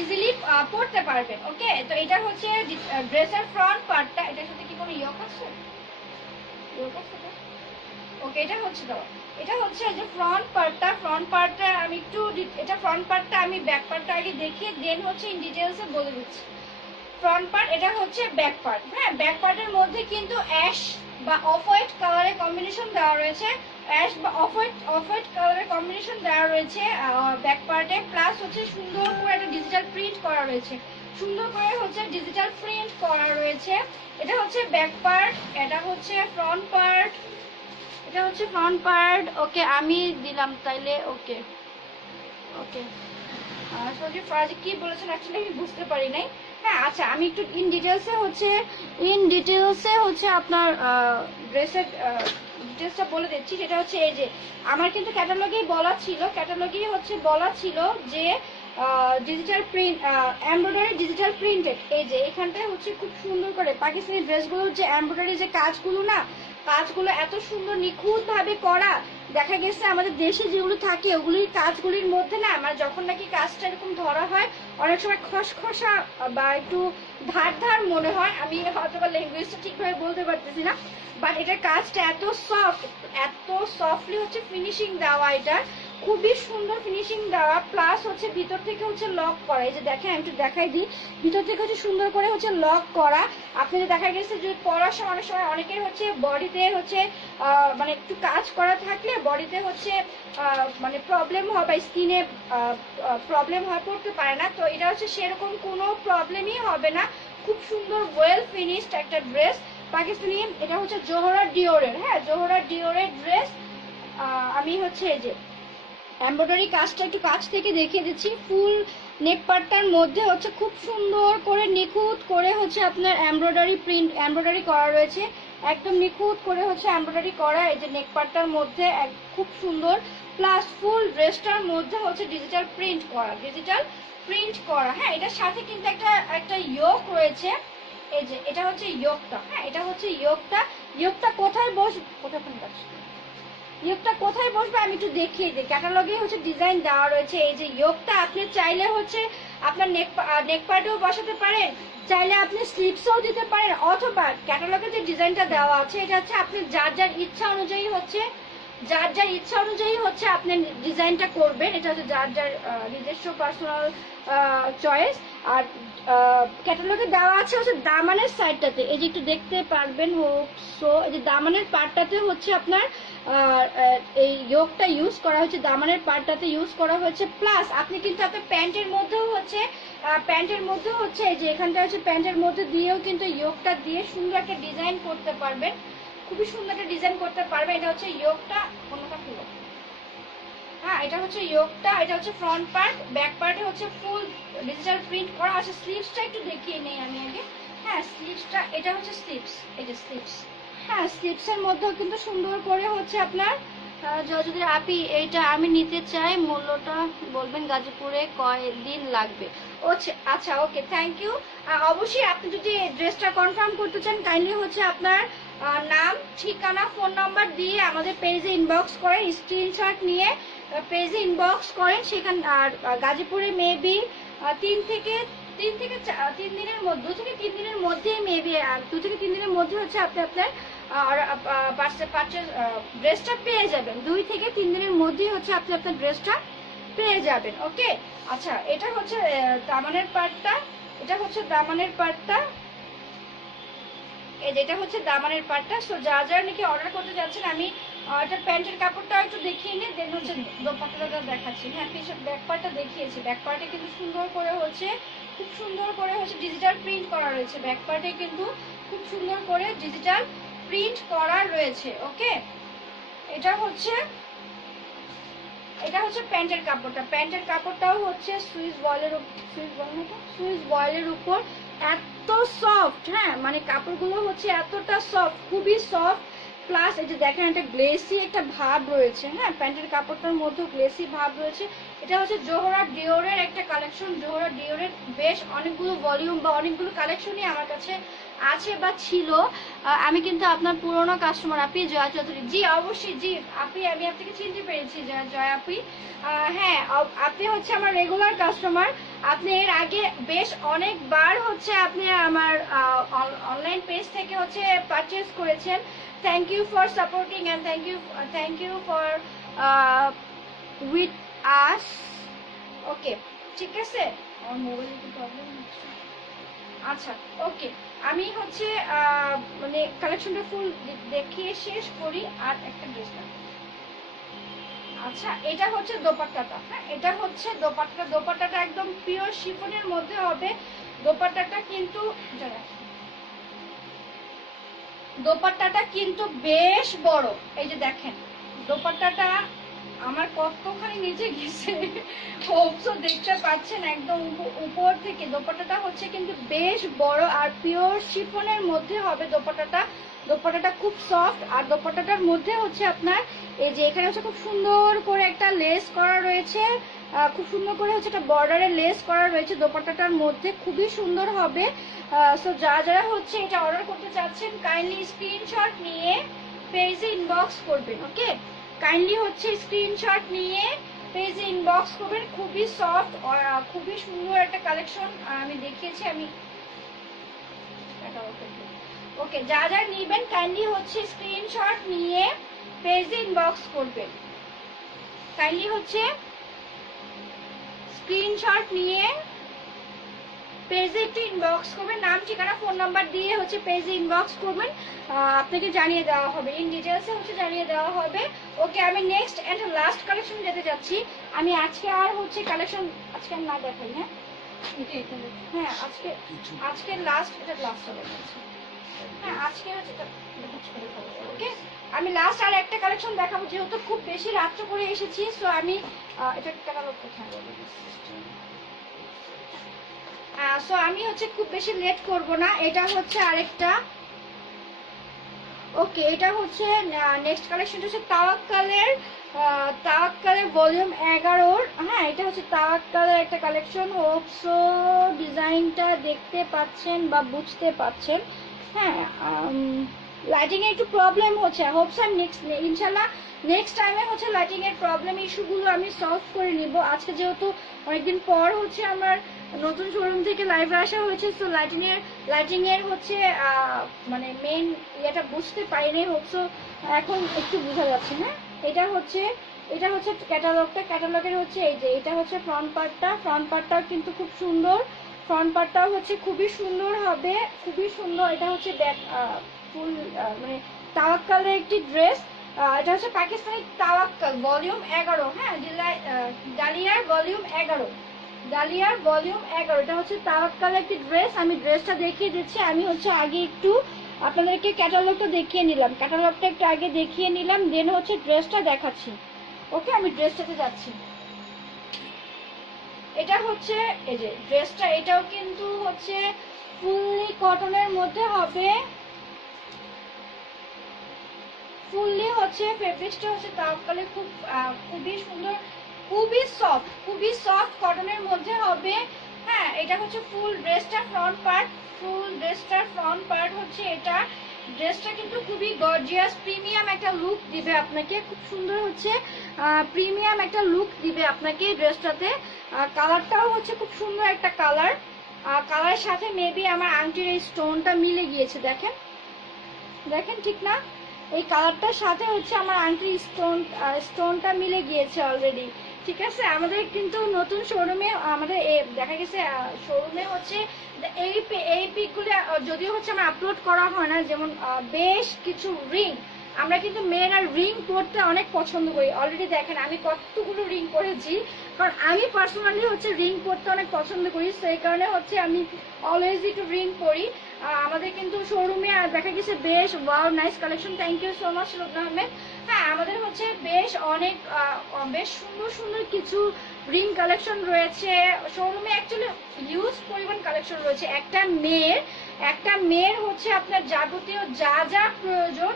ইজিলি পড়তে পারবেন। ওকে, তো এটা হচ্ছে ড্রেসের ফ্রন্ট পার্টটা। এটার সাথে কি কোনো ইয়ক আছে? ওকে, এটা হচ্ছে যে ফ্রন্ট পার্টটা আমি একটু এটা ফ্রন্ট পার্টটা আমি ব্যাক পার্টটা আগে দেখিয়ে দেন হচ্ছে ইন ডিটেলসে বলে দিচ্ছি। ফ্রন্ট পার্ট, এটা হচ্ছে ব্যাক পার্ট। হ্যাঁ, ব্যাক পার্টের মধ্যে কিন্তু অ্যাশ বা অফ হোয়াইট কালারের কম্বিনেশন দেওয়া রয়েছে, ব্যাক পার্টে। প্লাস হচ্ছে সুন্দর করে একটা ডিজিটাল প্রিন্ট করা রয়েছে, এটা হচ্ছে ব্যাক পার্ট, এটা হচ্ছে ফ্রন্ট পার্ট। ওকে, আমি দিলাম তাইলে। ওকে, সজীব ফরাজি কি বলেছেন অ্যাকচুয়ালি আমি বুঝতে পারি নাই। হ্যাঁ, আচ্ছা, আমি একটু ইন ডিটেলসে হচ্ছে আপনার ড্রেসের ডিটেলসটা বলে দিচ্ছি। সেটা হচ্ছে এই যে আমার কিন্তু ক্যাটালগেই বলা ছিল যে digital print, embroidery digital printed. এই যে এখানটায় হচ্ছে খুব সুন্দর করে পাকিস্তানি ড্রেসগুলোর যে এমব্রয়ডারি যে কাজগুলো এত সুন্দর নিখুঁত ভাবে করা। দেখা গেছে আমাদের দেশে যেগুলো থাকে ওগুলির কাজগুলির মধ্যে না, আমার যখন নাকি কাজটা এরকম ধরা হয় অনেক সময় খসখসা বা একটু ধার মনে হয়। আমি হয়তো বা ল্যাঙ্গুয়েজটা ঠিকভাবে বলতে পারতেছি না, বাট এটার কাজটা এত সফটলি হচ্ছে ফিনিশিং দেওয়া। এটার খুবই সুন্দর ফিনিশিং দেওয়া, প্লাস হচ্ছে ভিতর থেকে হচ্ছে লক করা। এই যে দেখেন, আমি একটু দেখাই দিই, ভিতর থেকে হচ্ছে সুন্দর করে হচ্ছে লক করা। আপনি যে দেখা গেছে যে পরার সময় অনেক সময় অনেকের হচ্ছে বডিতে হচ্ছে মানে একটু কাজ করা থাকলে বডিতে হচ্ছে মানে প্রবলেম হয় বা স্কিনে প্রবলেম হয়, পড়তে পারে না। তো এটা হচ্ছে সেরকম কোনো প্রবলেমই হবে না। খুব সুন্দর ওয়েল ফিনিশড একটা ড্রেস পাকিস্তানি। এটা হচ্ছে জোহরা ডিওরের, হ্যাঁ জোহরা ডিওরের ড্রেস। আমি হচ্ছে এই যে এমব্রয়ডারি কাজটা একটু কাছ থেকে দেখিয়ে দিচ্ছি। ফুল নেক পার্টটার মধ্যে হচ্ছে খুব সুন্দর করে নিখুঁত করে হচ্ছে আপনার এমব্রয়ডারি করা রয়েছে, একদম নিখুঁত করে হচ্ছে এমব্রয়ডারি করা। এই যে নেক পার্টটার মধ্যে খুব সুন্দর, প্লাস ফুল ড্রেসটার মধ্যে হচ্ছে ডিজিটাল প্রিন্ট করা। হ্যাঁ, এটার সাথে কিন্তু একটা ইয়োক রয়েছে। এই যে এটা হচ্ছে ইয়োকটা, হ্যাঁ এটা হচ্ছে ইয়োকটা কোথায় বসবে আমি একটু দেখিয়ে দিই। ক্যাটালগে হচ্ছে ডিজাইন দেওয়া রয়েছে। এই যে ইয়োকটা আপনি চাইলে হচ্ছে আপনার নেক পার্টেও বসাতে পারেন, চাইলে আপনি স্লিপসও দিতে পারেন, অথবা ক্যাটালগে যে ডিজাইনটা দেওয়া আছে এটা হচ্ছে আপনি যার ইচ্ছা অনুযায়ী হচ্ছে আপনি ডিজাইনটা করবেন। এটা হচ্ছে যার নিজস্ব পার্সোনাল চয়েস। আর ক্যাটালগে দেওয়া আছে হচ্ছে দামানের সাইডটাতে, এই যে একটু দেখতে পারবেন সো এই যে দামানের পার্টটাতে হচ্ছে আপনার এই ইয়োকটা ইউজ করা হয়েছে, দামানের পার্টটাতে ইউজ করা হয়েছে। প্লাস আপনি কিন্তু আপনার প্যান্টের মধ্যেও হচ্ছে এই যে এখানটা হচ্ছে প্যান্টের মধ্যে দিয়েও কিন্তু ইয়োকটা দিয়ে সুন্দর একটা ডিজাইন করতে পারবেন, খুবই সুন্দর একটা ডিজাইন করতে পারবেন। এটা হচ্ছে ইয়োকটা, কোনটা খুলো, হ্যাঁ এটা হচ্ছে ইয়োকটা, এটা হচ্ছে ফ্রন্ট পার্ট। ব্যাক পার্টে হচ্ছে ফুল ডিজিটাল প্রিন্ট করা আছে। স্লিভসটা একটু দেখিয়ে নেই আমি আগে। হ্যাঁ স্লিভসটা, এটা হচ্ছে স্লিভস, এটা স্লিভস। হ্যাঁ স্লিভসের মধ্যেও কিন্তু সুন্দর করে হচ্ছে আপনার যদি আপনি এইটা আমি নিতে চাই, মূল্যটা বলবেন, গাজীপুরে কয়দিন লাগবে? আচ্ছা ওকে, থ্যাংক ইউ। অবশ্যই আপনি যদি ড্রেসটা কনফার্ম করতে চান কাইন্ডলি হচ্ছে আপনার নাম, ঠিকানা, ফোন নাম্বার দিয়ে আমাদের পেজে ইনবক্স করেন, স্ক্রিনশট নিয়ে পেজে ইনবক্স করেন। সেখানে আর গাজীপুরে মেবি 3 থেকে 3 দিনের মধ্যে, 2 থেকে 3 দিনের মধ্যেই মেবি 2 থেকে 3 দিনের মধ্যে হচ্ছে আপনি আপনার ড্রেসটা পেয়ে যাবেন। 2 থেকে 3 দিনের মধ্যেই হচ্ছে আপনি আপনার ড্রেসটা পেয়ে যাবেন। ওকে, আচ্ছা এটা হচ্ছে দামানের পার্টটা, এটা হচ্ছে দামানের পার্টটা, এই যেটা হচ্ছে দামানের পার্টটা। সো যারা নাকি অর্ডার করতে যাচ্ছেন, আমি এটা প্যান্টের কাপড়টা একটু দেখিয়ে নিই, দেন হচ্ছে দোপাট্টাটা দেখাচ্ছি। হ্যাঁ পিছনে ব্যাক পার্টটা দেখিয়েছি, ব্যাক পার্টে কিন্তু সুন্দর করে হচ্ছে খুব সুন্দর করে হচ্ছে ডিজিটাল প্রিন্ট করা রয়েছে। ব্যাক পার্টে কিন্তু খুব সুন্দর করে ডিজিটাল প্রিন্ট করা রয়েছে। ওকে, এটা হচ্ছে প্যান্টের কাপড়টা। প্যান্টের কাপড়টাও হচ্ছে সুইস বয়েলের উপর এত সফট, হ্যাঁ মানে কাপড়গুলো হচ্ছে এতটা সফট, খুবই সফট। প্লাস এই যে দেখেন একটা গ্লেসি একটা ভাব রয়েছে, হ্যাঁ প্যান্টের কাপড়টার মধ্যে গ্লেসি ভাব রয়েছে। এটা হচ্ছে জোহরা ডিওরের একটা কালেকশন। জোহরা ডিওরের বেশ অনেকগুলো ভলিউম বা অনেকগুলো কালেকশনই আমার কাছে আছে বা ছিল। আমি কিন্তু আপনার পুরোনো কাস্টমার, আপনি জয়া চৌধুরী। জি অবশ্যই, জি আপনি, আমি আপনাকে চিনতে পেরেছি জয়া আপনি। হ্যাঁ আপনি হচ্ছে আমার রেগুলার কাস্টমার। আপনি এর আগে বেশ অনেকবার হচ্ছে আপনি আমার অনলাইন পেজ থেকে হচ্ছে পারচেজ করেছেন। Thank you for supporting and thank you for with us. Okay ঠিক আছে, আমার মোবাইলে কি প্রবলেম হচ্ছে? আচ্ছা ওকে, আমি হচ্ছে মানে কালেকশনটা ফুল দেখিয়ে শেষ করি। আর একটা ড্রেস, আচ্ছা এটা হচ্ছে দোপাট্টাটা। হ্যাঁ এটা হচ্ছে দোপাট্টাটা একদম পিওর শিফনের মধ্যে হবে। দোপাট্টাটা কিন্তু বেশ বড়। এই যে দেখেন দোপাট্টাটা আমার কতখানি নিচে গেছে, হোপসও দেখতে পাচ্ছেন একদম উপর থেকে। দোপাট্টাটা হচ্ছে কিন্তু বেশ বড় আর পিওর শিফনের মধ্যে হবে দোপাট্টাটা খুব সফট। আর দোপাট্টাটার মধ্যে হচ্ছে আপনার এই যে এখানে হচ্ছে খুব সুন্দর করে একটা লেস করা রয়েছে, খুব সুন্দর করে হচ্ছে একটা বর্ডারের লেস করা রয়েছে দোপাট্টাটার মধ্যে, খুবই সুন্দর হবে। সো যারা হচ্ছে এটা অর্ডার করতে চাচ্ছেন কাইন্ডলি স্ক্রিনশট নিয়ে পেজে ইনবক্স করবেন। ওকে, কাইন্ডলি হচ্ছে স্ক্রিনশট নিয়ে পেজে ইনবক্স করবেন। খুবই সফট, খুবই সুন্দর একটা কালেকশন আমি দেখিয়েছি। আমি ওকে, যা নিবেন কাইন্ডলি হচ্ছে স্ক্রিনশট নিয়ে পেজে ইনবক্স করবেন। কাইন্ডলি হচ্ছে স্ক্রিনশট নিয়ে পেজে একটু ইনবক্স করবেন, নাম ঠিকানা ফোন নাম্বার দিয়ে হচ্ছে পেজে ইনবক্স করবেন, আপনাকে জানিয়ে দেওয়া হবে, ইন ডিটেলসে হচ্ছে জানিয়ে দেওয়া হবে। ওকে, আমি নেক্সট অ্যান্ড লাস্ট কালেকশন যেতে যাচ্ছি। আমি আজকে আর হচ্ছে কালেকশন আজকে আর না দেখাই, হ্যাঁ হ্যাঁ আজকে লাস্ট, এটা লাস্ট হবে, হ্যাঁ আজকে হচ্ছে ওকে। আমি লাস্ট আর একটা কালেকশন দেখাবো, যেহেতু খুব বেশি রাত্র করে এসেছি, সো আমি এটা ক্যাটালগ কোথায়, সো আমি হচ্ছে খুব বেশি লেট করব না। এটা হচ্ছে আরেকটা, ওকে এটা হচ্ছে নেক্সট কালেকশনটা হচ্ছে তাওয়াক্কালের ভলিউম 11। হ্যাঁ এটা হচ্ছে তাওয়াক্কালের একটা কালেকশন। হোপসো ডিজাইনটা দেখতে পাচ্ছেন বা বুঝতে পাচ্ছেন। হ্যাঁ লাইটিং এর একটু প্রবলেম হচ্ছে, হোপস আর ইনশাল্লাহ নেক্সট টাইমে হচ্ছে লাইটিং এর প্রবলেম ইস্যুগুলো আমি সলভ করে নিব। আজকে যেহেতু অনেকদিন পর হচ্ছে আমার নতুন শোরুম থেকে লাইভে আসা হয়েছে, তো লাইটিং এর হচ্ছে মানে মেইন ইয়েটা বুঝতে পারিনি, হোপসো এখন একটু বোঝা যাচ্ছে। হ্যাঁ এটা হচ্ছে ক্যাটালগের হচ্ছে এই যে এটা হচ্ছে ফ্রন্ট পার্টটাও কিন্তু খুব সুন্দর, ফ্রন্ট পার্টটাও হচ্ছে খুবই সুন্দর হবে, খুবই সুন্দর। এটা হচ্ছে ব্যাক ফুল মানে তাওয়াক্কালের একটি ড্রেস। এটা হচ্ছে পাকিস্তানি তাওয়াক্কাল ভলিউম 11। হ্যাঁ ডালিয়ার ভলিউম 11, এটা হচ্ছে তাওয়াক্কালের একটি ড্রেস। আমি ড্রেসটা দেখিয়ে দিচ্ছি। আমি হচ্ছে আগে একটু আপনাদেরকে ক্যাটালগটা দেখিয়ে নিলাম, একটু আগে দেখিয়ে নিলাম, দেন হচ্ছে ড্রেসটা দেখাচ্ছি। ওকে আমি ড্রেসটাতে যাচ্ছি। এটা হচ্ছে এই যে ড্রেসটা, এটাও কিন্তু হচ্ছে ফুললি কটনের মধ্যে হবে, ফুললি হচ্ছে ফেব্রিক্সটা হচ্ছে তাওয়াক্কালে খুবই সুন্দর, খুবই সফট কটনের মধ্যে হবে। হ্যাঁ এটা হচ্ছে ফুল ড্রেসটার ফ্রন্ট পার্ট হচ্ছে এটা। ড্রেসটা কিন্তু খুবই গর্জিয়াস, প্রিমিয়াম একটা লুক দিবে আপনাকে, খুব সুন্দর হচ্ছে প্রিমিয়াম একটা লুক দিবে আপনাকে ড্রেসটাতে। কালারটাও হচ্ছে খুব সুন্দর একটা কালারের সাথে মেবি আমার আংটির এই স্টোনটা মিলে গিয়েছে, দেখেন ঠিক না, এই কালারটার সাথে হচ্ছে আমার আংটির স্টোনটা মিলে গিয়েছে অলরেডি। ঠিক আছে, আমাদের কিন্তু নতুন শোরুমে আমাদের দেখা গেছে শোরুমে হচ্ছে এই পিকগুলো যদিও হচ্ছে আমার আপলোড করা হয় না, যেমন বেশ কিছু রিং, আমরা কিন্তু মেয়েরা রিং পরতে অনেক পছন্দ করি। অলরেডি দেখেন আমি কতগুলো রিং পরেছি, কারণ আমি পার্সোনালি হচ্ছে রিং পরতে অনেক পছন্দ করি, সেই কারণে হচ্ছে আমি অলওয়েজ একটু রিং পরি। আমাদের কিন্তু শোরুমে দেখা গেছে বেশ wow nice collection, thank you so much Rubna Ahmed. হ্যাঁ আমাদের হচ্ছে বেশ সুন্দর কিছু রিং কালেকশন রয়েছে শোরুমে, অ্যাকচুয়ালি হিউজ পরিমাণ কালেকশন রয়েছে। একটা মেয়ের হচ্ছে আপনার যাবতীয় যা যা প্রয়োজন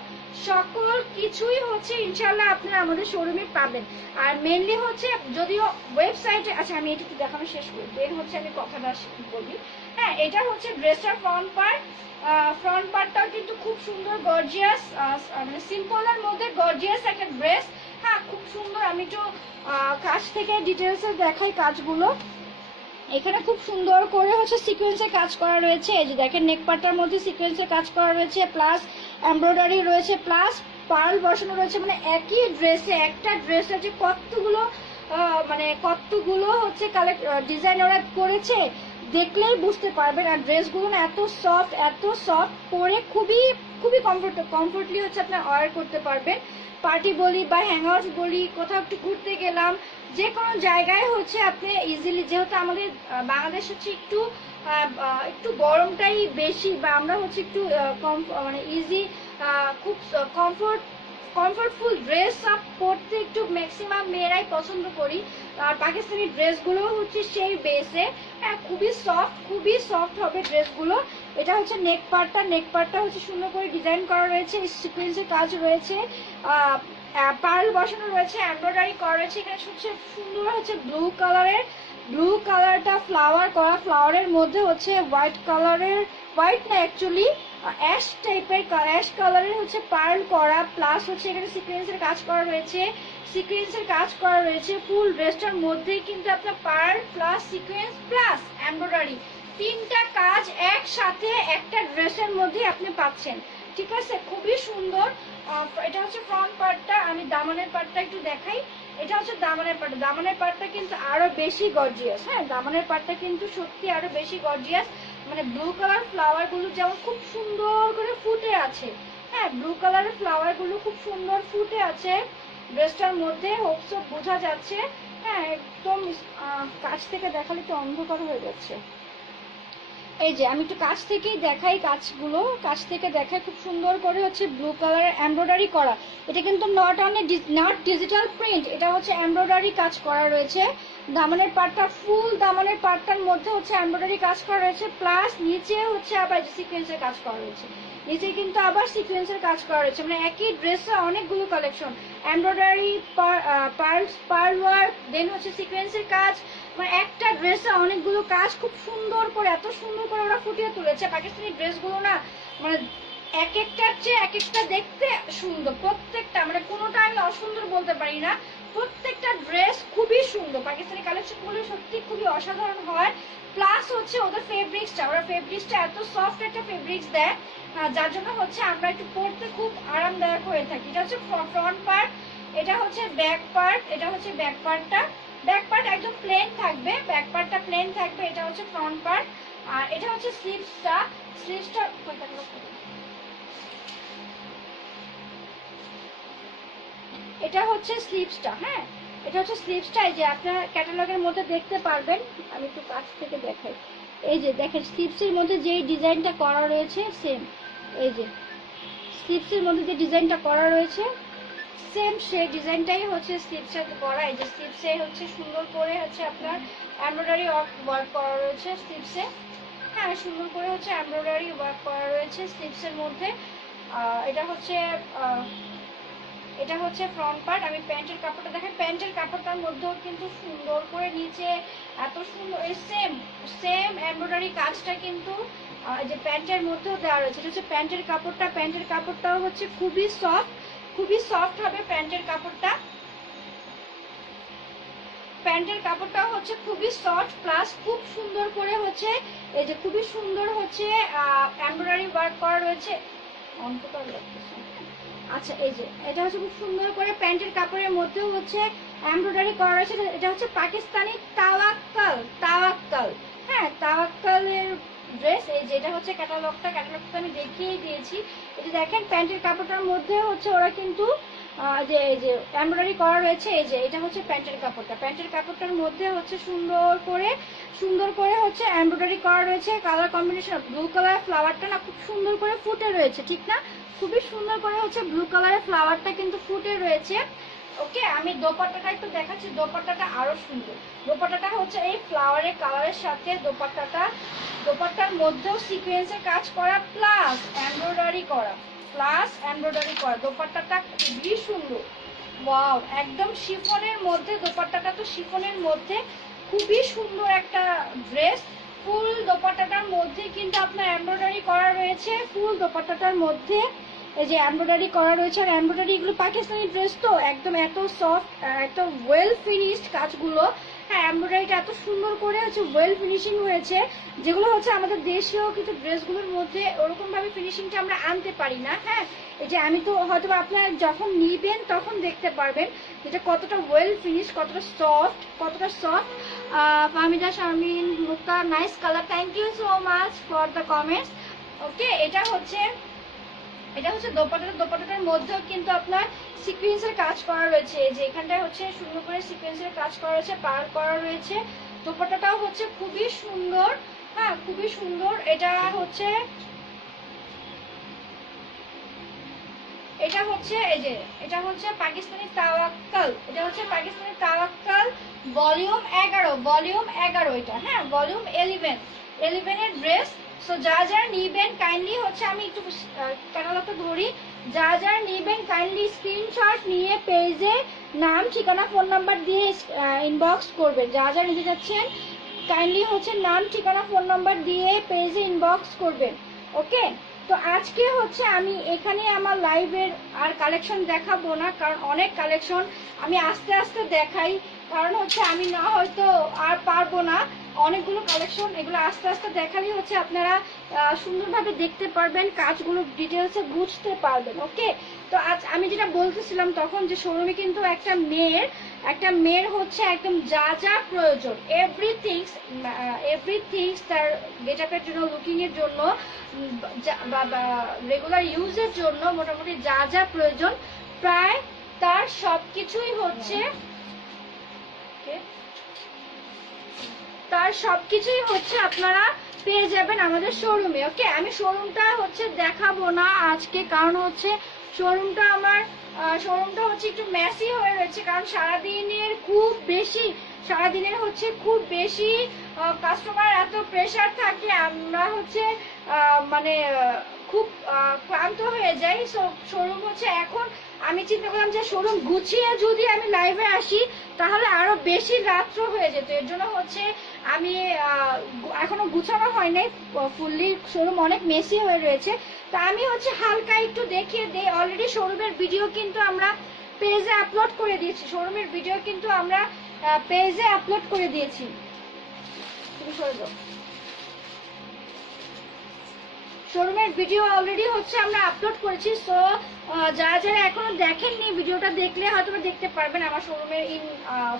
সকল কিছুই হচ্ছে ইনশাল্লাহ আপনারা আমাদের শোরুমে পাবেন। আর মেনলি হচ্ছে যদিও ওয়েবসাইটে, আচ্ছা আমি এটা একটু দেখানো শেষ করি, দেন হচ্ছে আমি কথাটা বলি। হ্যাঁ এটা হচ্ছে ড্রেসটার ফ্রন্ট পার্টটাও কিন্তু খুব সুন্দর গর্জিয়াস, মানে সিম্পলের মধ্যে গর্জিয়াস একটা ড্রেস। হ্যাঁ খুব সুন্দর, আমি একটু কাছ থেকে ডিটেলসে দেখাই কাজগুলো। এখানে খুব সুন্দর করে হচ্ছে সিকোয়েন্সের কাজ করা রয়েছে, এই যে দেখেন নেক পার্টটার মধ্যে সিকোয়েন্সের কাজ করা রয়েছে, প্লাস এমব্রয়ডারি রয়েছে, প্লাস পার্ল বসানো রয়েছে। মানে একই ড্রেসে একটা ড্রেস আছে কতগুলো হচ্ছে ডিজাইন ওরা করেছে, দেখলেই বুঝতে পারবেন। আর ড্রেসগুলো না এত সফট পরে খুবই কমফোর্টলি হচ্ছে আপনার ওয়্যার করতে পারবেন। পার্টি বলি বা হ্যাংআউটস বলি, কোথাও একটু ঘুরতে গেলাম, যে কোনো জায়গায় হচ্ছে আপনি ইজিলি, যেহেতু আমাদের বাংলাদেশ হচ্ছে একটু গরমটাই বেশি, বা আমরা হচ্ছে একটু মানে ইজি খুব কমফোর্টফুল ড্রেস আপ পরতে একটু ম্যাক্সিমাম মেয়েরাই পছন্দ করি। আর পাকিস্তানি ড্রেসগুলো হচ্ছে সেই বেসে, হ্যাঁ খুবই সফট হবে ড্রেসগুলো। এটা হচ্ছে নেক পার্টটা হচ্ছে সুন্দর করে ডিজাইন করা রয়েছে, সিকোয়েন্সের কাজ রয়েছে, পার্ল বসানো রয়েছে, এমব্রয়ডারি করা রয়েছে। এখানে হচ্ছে সুন্দর হচ্ছে ব্লু কালারটা ফ্লাওয়ার করা, ফ্লাওয়ারের মধ্যে হচ্ছে হোয়াইট না অ্যাকচুয়ালি অ্যাশ কালারের হচ্ছে পার্ল করা, প্লাস হচ্ছে এখানে সিকোয়েন্সের কাজ করা রয়েছে। ফুল ড্রেসটার মধ্যেই কিন্তু আপনার pearl plus sequence plus embroidery তিনটা কাজ একসাথে একটা ড্রেসের মধ্যে আপনি পাচ্ছেন। ঠিক আছে, খুবই সুন্দর। এটা হচ্ছে ফ্রন্ট পার্টটা, আমি দামানের পার্টটা একটু দেখাই। এটা হচ্ছে দামানের পাটটা। দামানের পাটটা কিন্তু আরো বেশি গর্জিয়াস। হ্যাঁ, দামানের পাটটা কিন্তু সত্যি আরো বেশি গর্জিয়াস। মানে ব্লু কালার ফ্লাওয়ার গুলো যেমন খুব সুন্দর করে ফুটে আছে, হ্যাঁ ব্লু কালারের ফ্লাওয়ার গুলো খুব সুন্দর ফুটে আছে ড্রেসটার মধ্যে। হোপস বোঝা যাচ্ছে। হ্যাঁ একদম কাছ থেকে দেখালে তো অন্ধকার হয়ে যাচ্ছে। এই যে আমি একটু কাছ থেকেই দেখাই, কাজগুলো কাছ থেকে দেখাই। খুব সুন্দর করে হচ্ছে ব্লু কালারের এমব্রয়ডারি করা। এটা কিন্তু নট ডিজিটাল প্রিন্ট, এটা হচ্ছে এমব্রয়ডারি কাজ করা রয়েছে। দামানের পাটটা ফুল দামানের পাটটার মধ্যে হচ্ছে এমব্রয়ডারি কাজ করা রয়েছে, প্লাস নিচে হচ্ছে আবার সিকোয়েন্সের কাজ করা রয়েছে। নিচে কিন্তু আবার সিকোয়েন্সের কাজ করা রয়েছে। মানে একই ড্রেসে অনেকগুলো কালেকশন, এমব্রয়ডারি, পার্ল ওয়ার্ক, দেন হচ্ছে সিকোয়েন্সের কাজ। মানে একটা ড্রেসে অনেকগুলো কাজ খুব সুন্দর করে, এত সুন্দর করে ওরা ফুটিয়ে তুলেছে। পাকিস্তানি ড্রেসগুলো না মানে এক একটার চেয়ে এক একটা দেখতে সুন্দর, প্রত্যেকটা মানে কোনোটা আমি অসুন্দর বলতে পারি না। প্রত্যেকটা ড্রেস খুবই সুন্দর। পাকিস্তানি কালেকশনগুলো সত্যি খুবই অসাধারণ হয়। প্লাস হচ্ছে ওদের ফেব্রিক্সটা, ওরা ফেব্রিক্সটা এত সফট একটা ফেব্রিক্স দেয়, যার জন্য হচ্ছে আমরা একটু পরতে খুব আরামদায়ক হয়ে থাকি। এটা হচ্ছে ফ্রন্ট পার্ট, এটা হচ্ছে ব্যাক পার্ট, এটা হচ্ছে ব্যাক পার্টটা। ব্যাক পার্ট একদম প্লেন থাকবে, ব্যাক পার্টটা প্লেন থাকবে। এটা হচ্ছে ফ্রন্ট পার্ট। আর এটা হচ্ছে স্লিভসটা। স্লিভসটা এটা হচ্ছে স্লিভসটা। হ্যাঁ এটা হচ্ছে স্লিভসটা। এই যে আপনার ক্যাটালগের মধ্যে দেখতে পারবেন, আমি একটু কাছ থেকে দেখাই। এই যে দেখেন স্লিভসের মধ্যে যেই ডিজাইনটা করা রয়েছে সেম, এই যে স্লিভসের মধ্যে যে ডিজাইনটা করা রয়েছে সেম সেই ডিজাইনটাই হচ্ছে স্লিভসে করা। এই যে স্লিভসে হচ্ছে সুন্দর করে হচ্ছে আপনার এমব্রয়ডারি ওয়ার্ক করা রয়েছে স্লিভসে। হ্যাঁ সুন্দর করে হচ্ছে এমব্রয়ডারি ওয়ার্ক করা রয়েছে স্লিভসের মধ্যে। এটা হচ্ছে ফ্রন্ট পার্ট। আমি প্যান্টের কাপড়টা দেখেন, প্যান্টের কাপড়টার মধ্যেও কিন্তু সুন্দর করে নিচে এত সুন্দর সেম সেম এমব্রয়ডারি কাজটা কিন্তু যে প্যান্টের মধ্যেও দেওয়া রয়েছে। এটা হচ্ছে প্যান্টের কাপড়টা। প্যান্টের কাপড়টাও হচ্ছে খুবই সফট, খুবই সফট হবে প্যান্টের কাপড়টা। প্যান্টের কাপড়টাও হচ্ছে খুবই সফট, প্লাস খুব সুন্দর করে হচ্ছে এই যে খুবই সুন্দর হচ্ছে এমব্রয়ডারি ওয়ার্ক করা রয়েছে। অন্তকার লাগতেছে। আচ্ছা এই যে এটা হচ্ছে খুব সুন্দর করে প্যান্টের কাপড়ের মধ্যেও হচ্ছে এমব্রয়ডারি করা রয়েছে। এটা হচ্ছে পাকিস্তানি তাওয়াক্কাল। তাওয়াক্কাল, হ্যাঁ তাওয়াক্কালের ড্রেস। এই যে এটা হচ্ছে ক্যাটালগটা আমি দেখিয়ে দিয়েছি। এই যে দেখেন প্যান্টের কাপড়টার মধ্যে হচ্ছে ওরা কিন্তু যে এই যে এমব্রয়ডারি করা রয়েছে। এই যে এটা হচ্ছে প্যান্টের কাপড়টা। প্যান্টের কাপড়টার মধ্যে হচ্ছে সুন্দর করে হচ্ছে এমব্রয়ডারি করা রয়েছে। কালার কম্বিনেশন ব্লু কালার ফ্লাওয়ারটা না খুব সুন্দর করে ফুটে রয়েছে, ঠিক না? খুবই সুন্দর করে হচ্ছে ব্লু কালারের ফ্লাওয়ারটা কিন্তু ফুটে রয়েছে। ওকে আমি দোপাট্টাটা একটু দেখাচ্ছি। দোপাট্টাটা আরো সুন্দর। দোপাট্টাটা হচ্ছে এই ফ্লাওয়ারের কালারের সাথে দোপাট্টার মধ্যেও সিকোয়েন্সের কাজ করা প্লাস এমব্রয়ডারি করা, দোপাট্টাটা খুবই সুন্দর। ওয়াও, একদম শিফনের মধ্যে দোপাট্টাটা, তো শিফনের মধ্যে খুবই সুন্দর একটা ড্রেস। ফুল দোপাট্টাটার মধ্যে কিন্তু আপনার এমব্রয়ডারি করা রয়েছে। ফুল দোপাট্টাটার মধ্যে এই যে এমব্রয়ডারি করা রয়েছে। আর এমব্রয়ডারি এগুলো পাকিস্তানি ড্রেস তো একদম এত সফট, এত ওয়েল ফিনিশড কাজগুলো। হ্যাঁ এমব্রয়ডারিটা এত সুন্দর করে হচ্ছে ওয়েল ফিনিশিং হয়েছে, যেগুলো হচ্ছে আমাদের দেশীয় কিন্তু ড্রেসগুলোর মধ্যে ওরকম ভাবে ফিনিশিংটা আমরা আনতে পারি না। হ্যাঁ এই যে আমি তো হয়তো আপনারা যখন নিবেন তখন দেখতে পারবেন যেটা কতটা ওয়েল ফিনিশ, কতটা soft. Fahmida Sharmin Mukta, nice colour, thank you so much for the comments. Okay এটা হচ্ছে দোপাট্টাটার মধ্যেও কিন্তু আপনার সিকোয়েন্সের কাজ করা রয়েছে। যে এখানটায় হচ্ছে সুন্দর করে সিকোয়েন্সের কাজ করা রয়েছে, পার করা রয়েছে। দোপাট্টাটাও হচ্ছে খুবই সুন্দর। হ্যাঁ খুবই সুন্দর। এটা হচ্ছে এই যে এটা হচ্ছে পাকিস্তানি তাওয়াক্কাল। এটা হচ্ছে পাকিস্তানি তাওয়াক্কাল ভলিউম 11। এটা হ্যাঁ ভলিউম 11 এর ড্রেস। সো যা নিবেন কাইন্ডলি হচ্ছে আমি একটু ক্যাটালগটা ধরি। যা নিবেন কাইন্ডলি স্ক্রিনশট নিয়ে পেজে নাম, ঠিকানা, ফোন নাম্বার দিয়ে ইনবক্স করবেন। যা নিতে যাচ্ছেন কাইন্ডলি হচ্ছে নাম, ঠিকানা, ফোন নাম্বার দিয়ে পেজে ইনবক্স করবেন। ওকে তো আজকে হচ্ছে আমি এখানে আমার লাইভের আর কালেকশন দেখাবো না, কারণ অনেক কালেকশন আমি আস্তে আস্তে দেখাই, কারণ হচ্ছে আমি না হয়তো আর পারবো না। অনেকগুলো কালেকশন, এগুলো আস্তে আস্তে দেখালেই হচ্ছে আপনারা সুন্দরভাবে দেখতে পারবেন, কাজগুলো ডিটেলসে বুঝতে পারবেন। ওকে, তো আজ আমি যেটা বলতেছিলাম তখন যে শোরুমে কিন্তু একটা মেয়ের হচ্ছে একদম যা যা প্রয়োজন এভরিথিংস তার গেটআপের জন্য, লুকিং এর জন্য বা রেগুলার ইউজের জন্য মোটামুটি যা যা প্রয়োজন প্রায় তার সবকিছুই হচ্ছে আপনারা পেয়ে যাবেন আমাদের শোরুমে। ওকে, আমি শোরুমটা হচ্ছে দেখাবো না আজকে, কারণ হচ্ছে শোরুমটা হচ্ছে একটু মেসি হয়ে রয়েছে, কারণ সারাদিনের হচ্ছে খুব বেশি কাস্টমার, এত প্রেশার থাকে, আমরা হচ্ছে মানে খুব ক্লান্ত হয়ে যাই। শোরুম হচ্ছে এখন আমি চিন্তা করলাম যে শোরুম গুছিয়ে যদি আমি লাইভে আসি তাহলে আরো বেশি রাত্র হয়ে যেত, এর জন্য হচ্ছে আমি এখনো গুছানো হয় নাই ফুললি, শোরুম অনেক মেসি হয়ে রয়েছে। তা আমি হচ্ছে হালকা একটু দেখিয়ে দিই। অলরেডি শোরুমের ভিডিও কিন্তু আমরা পেজে আপলোড করে দিয়েছি, শোরুমের ভিডিও অলরেডি হচ্ছে আমরা আপলোড করেছি। সো যারা যারা এখনো দেখেননি, ভিডিওটা দেখলে হয়তো দেখতে পারবেন আমার শোরুমের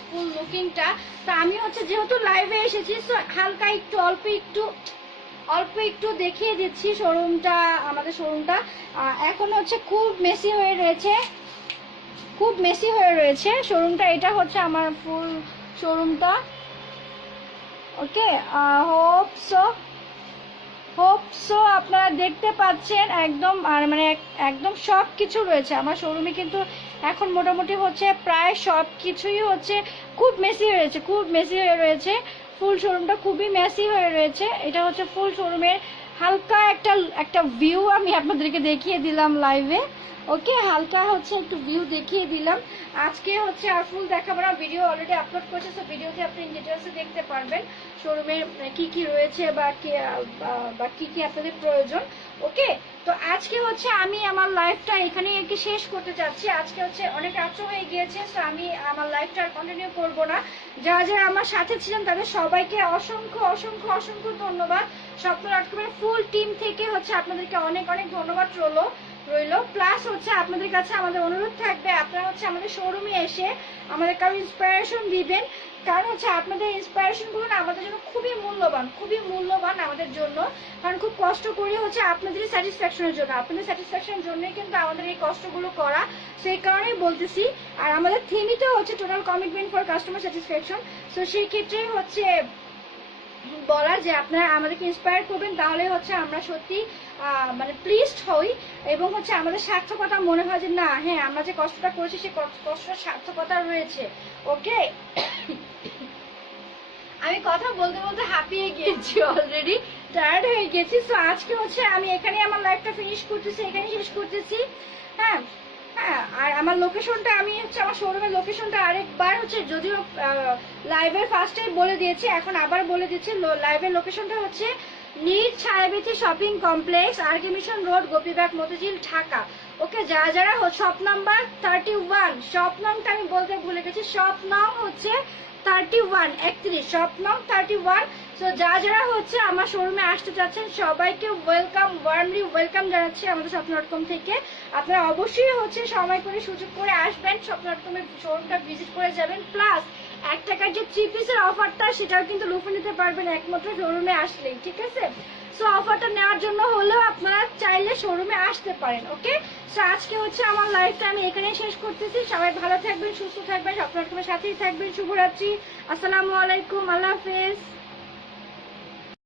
ফুল লুকিংটা। তো আমি হচ্ছে যেহেতু লাইভে এসেছি, সো হালকা একটু অল্প একটু দেখিয়ে দিচ্ছি আমাদের শোরুমটা। এখন হচ্ছে খুব মেসি হয়ে রয়েছে শোরুমটা। এটা হচ্ছে আমার ফুল শোরুমটা। ওকে, হোপ সো আপনারা দেখতে পাচ্ছেন একদম সব কিছু রয়েছে আমার শোরুমে, কিন্তু এখন মোটামুটি হচ্ছে প্রায় সব কিছুই হচ্ছে খুব মেসি হয়ে রয়েছে। ফুল শোরুমটা খুবই মেসি হয়ে রয়েছে। এটা হচ্ছে ফুল শোরুমের হালকা একটা ভিউ আমি আপনাদেরকে দেখিয়ে দিলাম লাইভে। ওকে, হালকা হচ্ছে একটু ভিউ দেখিয়ে দিলাম। আজকে হচ্ছে আর ফুল দেখাবো না, ভিডিও অলরেডি আপলোড করেছে, তো ভিডিওতে আপনি ডিটেলসে দেখতে পারবেন শোরুমের কি কি রয়েছে বা কি কি আপনাদের প্রয়োজন। ওকে, তো আজকে হচ্ছে আমি আমার লাইফটা এখানে শেষ করতে চাচ্ছি। আজকে হচ্ছে অনেক রাত্র হয়ে গিয়েছে, তো আমি আমার লাইফটা আর কন্টিনিউ করবো না। যারা যারা আমার সাথে ছিলেন তাদের সবাইকে অসংখ্য অসংখ্য অসংখ্য ধন্যবাদ। স্বপ্ন.com-এর ফুল টিম থেকে হচ্ছে আপনাদেরকে অনেক অনেক ধন্যবাদ রইলো। প্লাস হচ্ছে আপনাদের কাছে আমাদের অনুরোধ থাকবে, আপনারা হচ্ছে আমাদের শোরুমে এসে আমাদের কারো ইন্সপিরেশন দিবেন, কারণ হচ্ছে আপনাদের ইন্সপিরেশনগুলো না আমাদের জন্য খুবই মূল্যবান আমাদের জন্য, কারণ খুব কষ্ট করি হচ্ছে আপনাদের স্যাটিসফ্যাকশনের জন্যই কিন্তু আমাদের এই কষ্টগুলো করা, সেই কারণেই বলতেছি। আর আমাদের থিমইটা হচ্ছে total commitment for customer satisfaction. So সেই ক্ষেত্রে হচ্ছে বলা যে আপনারা আমাদেরকে ইন্সপায়ার করবেন, তাহলে হচ্ছে আমরা সত্যি মানে প্লিজড হই, এবং হচ্ছে আমাদের সার্থকতা মনে হয় যে না, হ্যাঁ আমরা যে কষ্টটা করেছি সেই কষ্টটার সার্থকতা রয়েছে। ওকে, আমি কথা বলতে বলতে হাঁপিয়ে গিয়েছি, অলরেডি টায়ার্ড হয়ে গেছি। সো আজকে হচ্ছে আমি এখানে আমার লাইফটা শেষ করতেছি। হ্যাঁ, আর আমার লোকেশনটা আমি হচ্ছে আমার শোরুমের লোকেশনটা আরেকবার হচ্ছে, যদিও লাইভের ফার্স্টেই বলে দিয়েছি, এখন আবার বলে দিচ্ছি। লাইভের লোকেশনটা হচ্ছে near Chhayabithi shopping complex, RK Mission Road, Gopibagh, Motijheel, Dhaka. Okay, যারা যারা শপ নাম্বার 31, শপ নামটা আমি বলতে ভুলে গেছি, শপ নাম হচ্ছে 31 শপ নাম 31। সো যারা হচ্ছে আমার শোরুমে আসতে চাচ্ছেন সবাইকে ওয়ার্মলি ওয়েলকাম জানাচ্ছি আমাদের স্বপ্ন.com থেকে। আপনারা অবশ্যই হচ্ছে সময় করে সুযোগ করে আসবেন, স্বপ্ন.com-এর শোরুমটা ভিজিট করে যাবেন। প্লাস 1 টাকার যে 3 পিসের অফারটা সেটাও কিন্তু লুফে নিতে পারবেন একমাত্র শোরুমে আসলেই, ঠিক আছে? সো অফারটা নেওয়ার জন্য হলেও আপনারা চাইলে শোরুমে আসতে পারেন। ওকে, সো আজকে হচ্ছে আমার লাইফটা আমি এখানেই শেষ করতেছি। সবাই ভালো থাকবেন, সুস্থ থাকবেন, স্বপ্ন.com-এর সাথেই থাকবেন। শুভরাত্রি, আসসালামু আলাইকুম, আল্লাহ হাফেজ।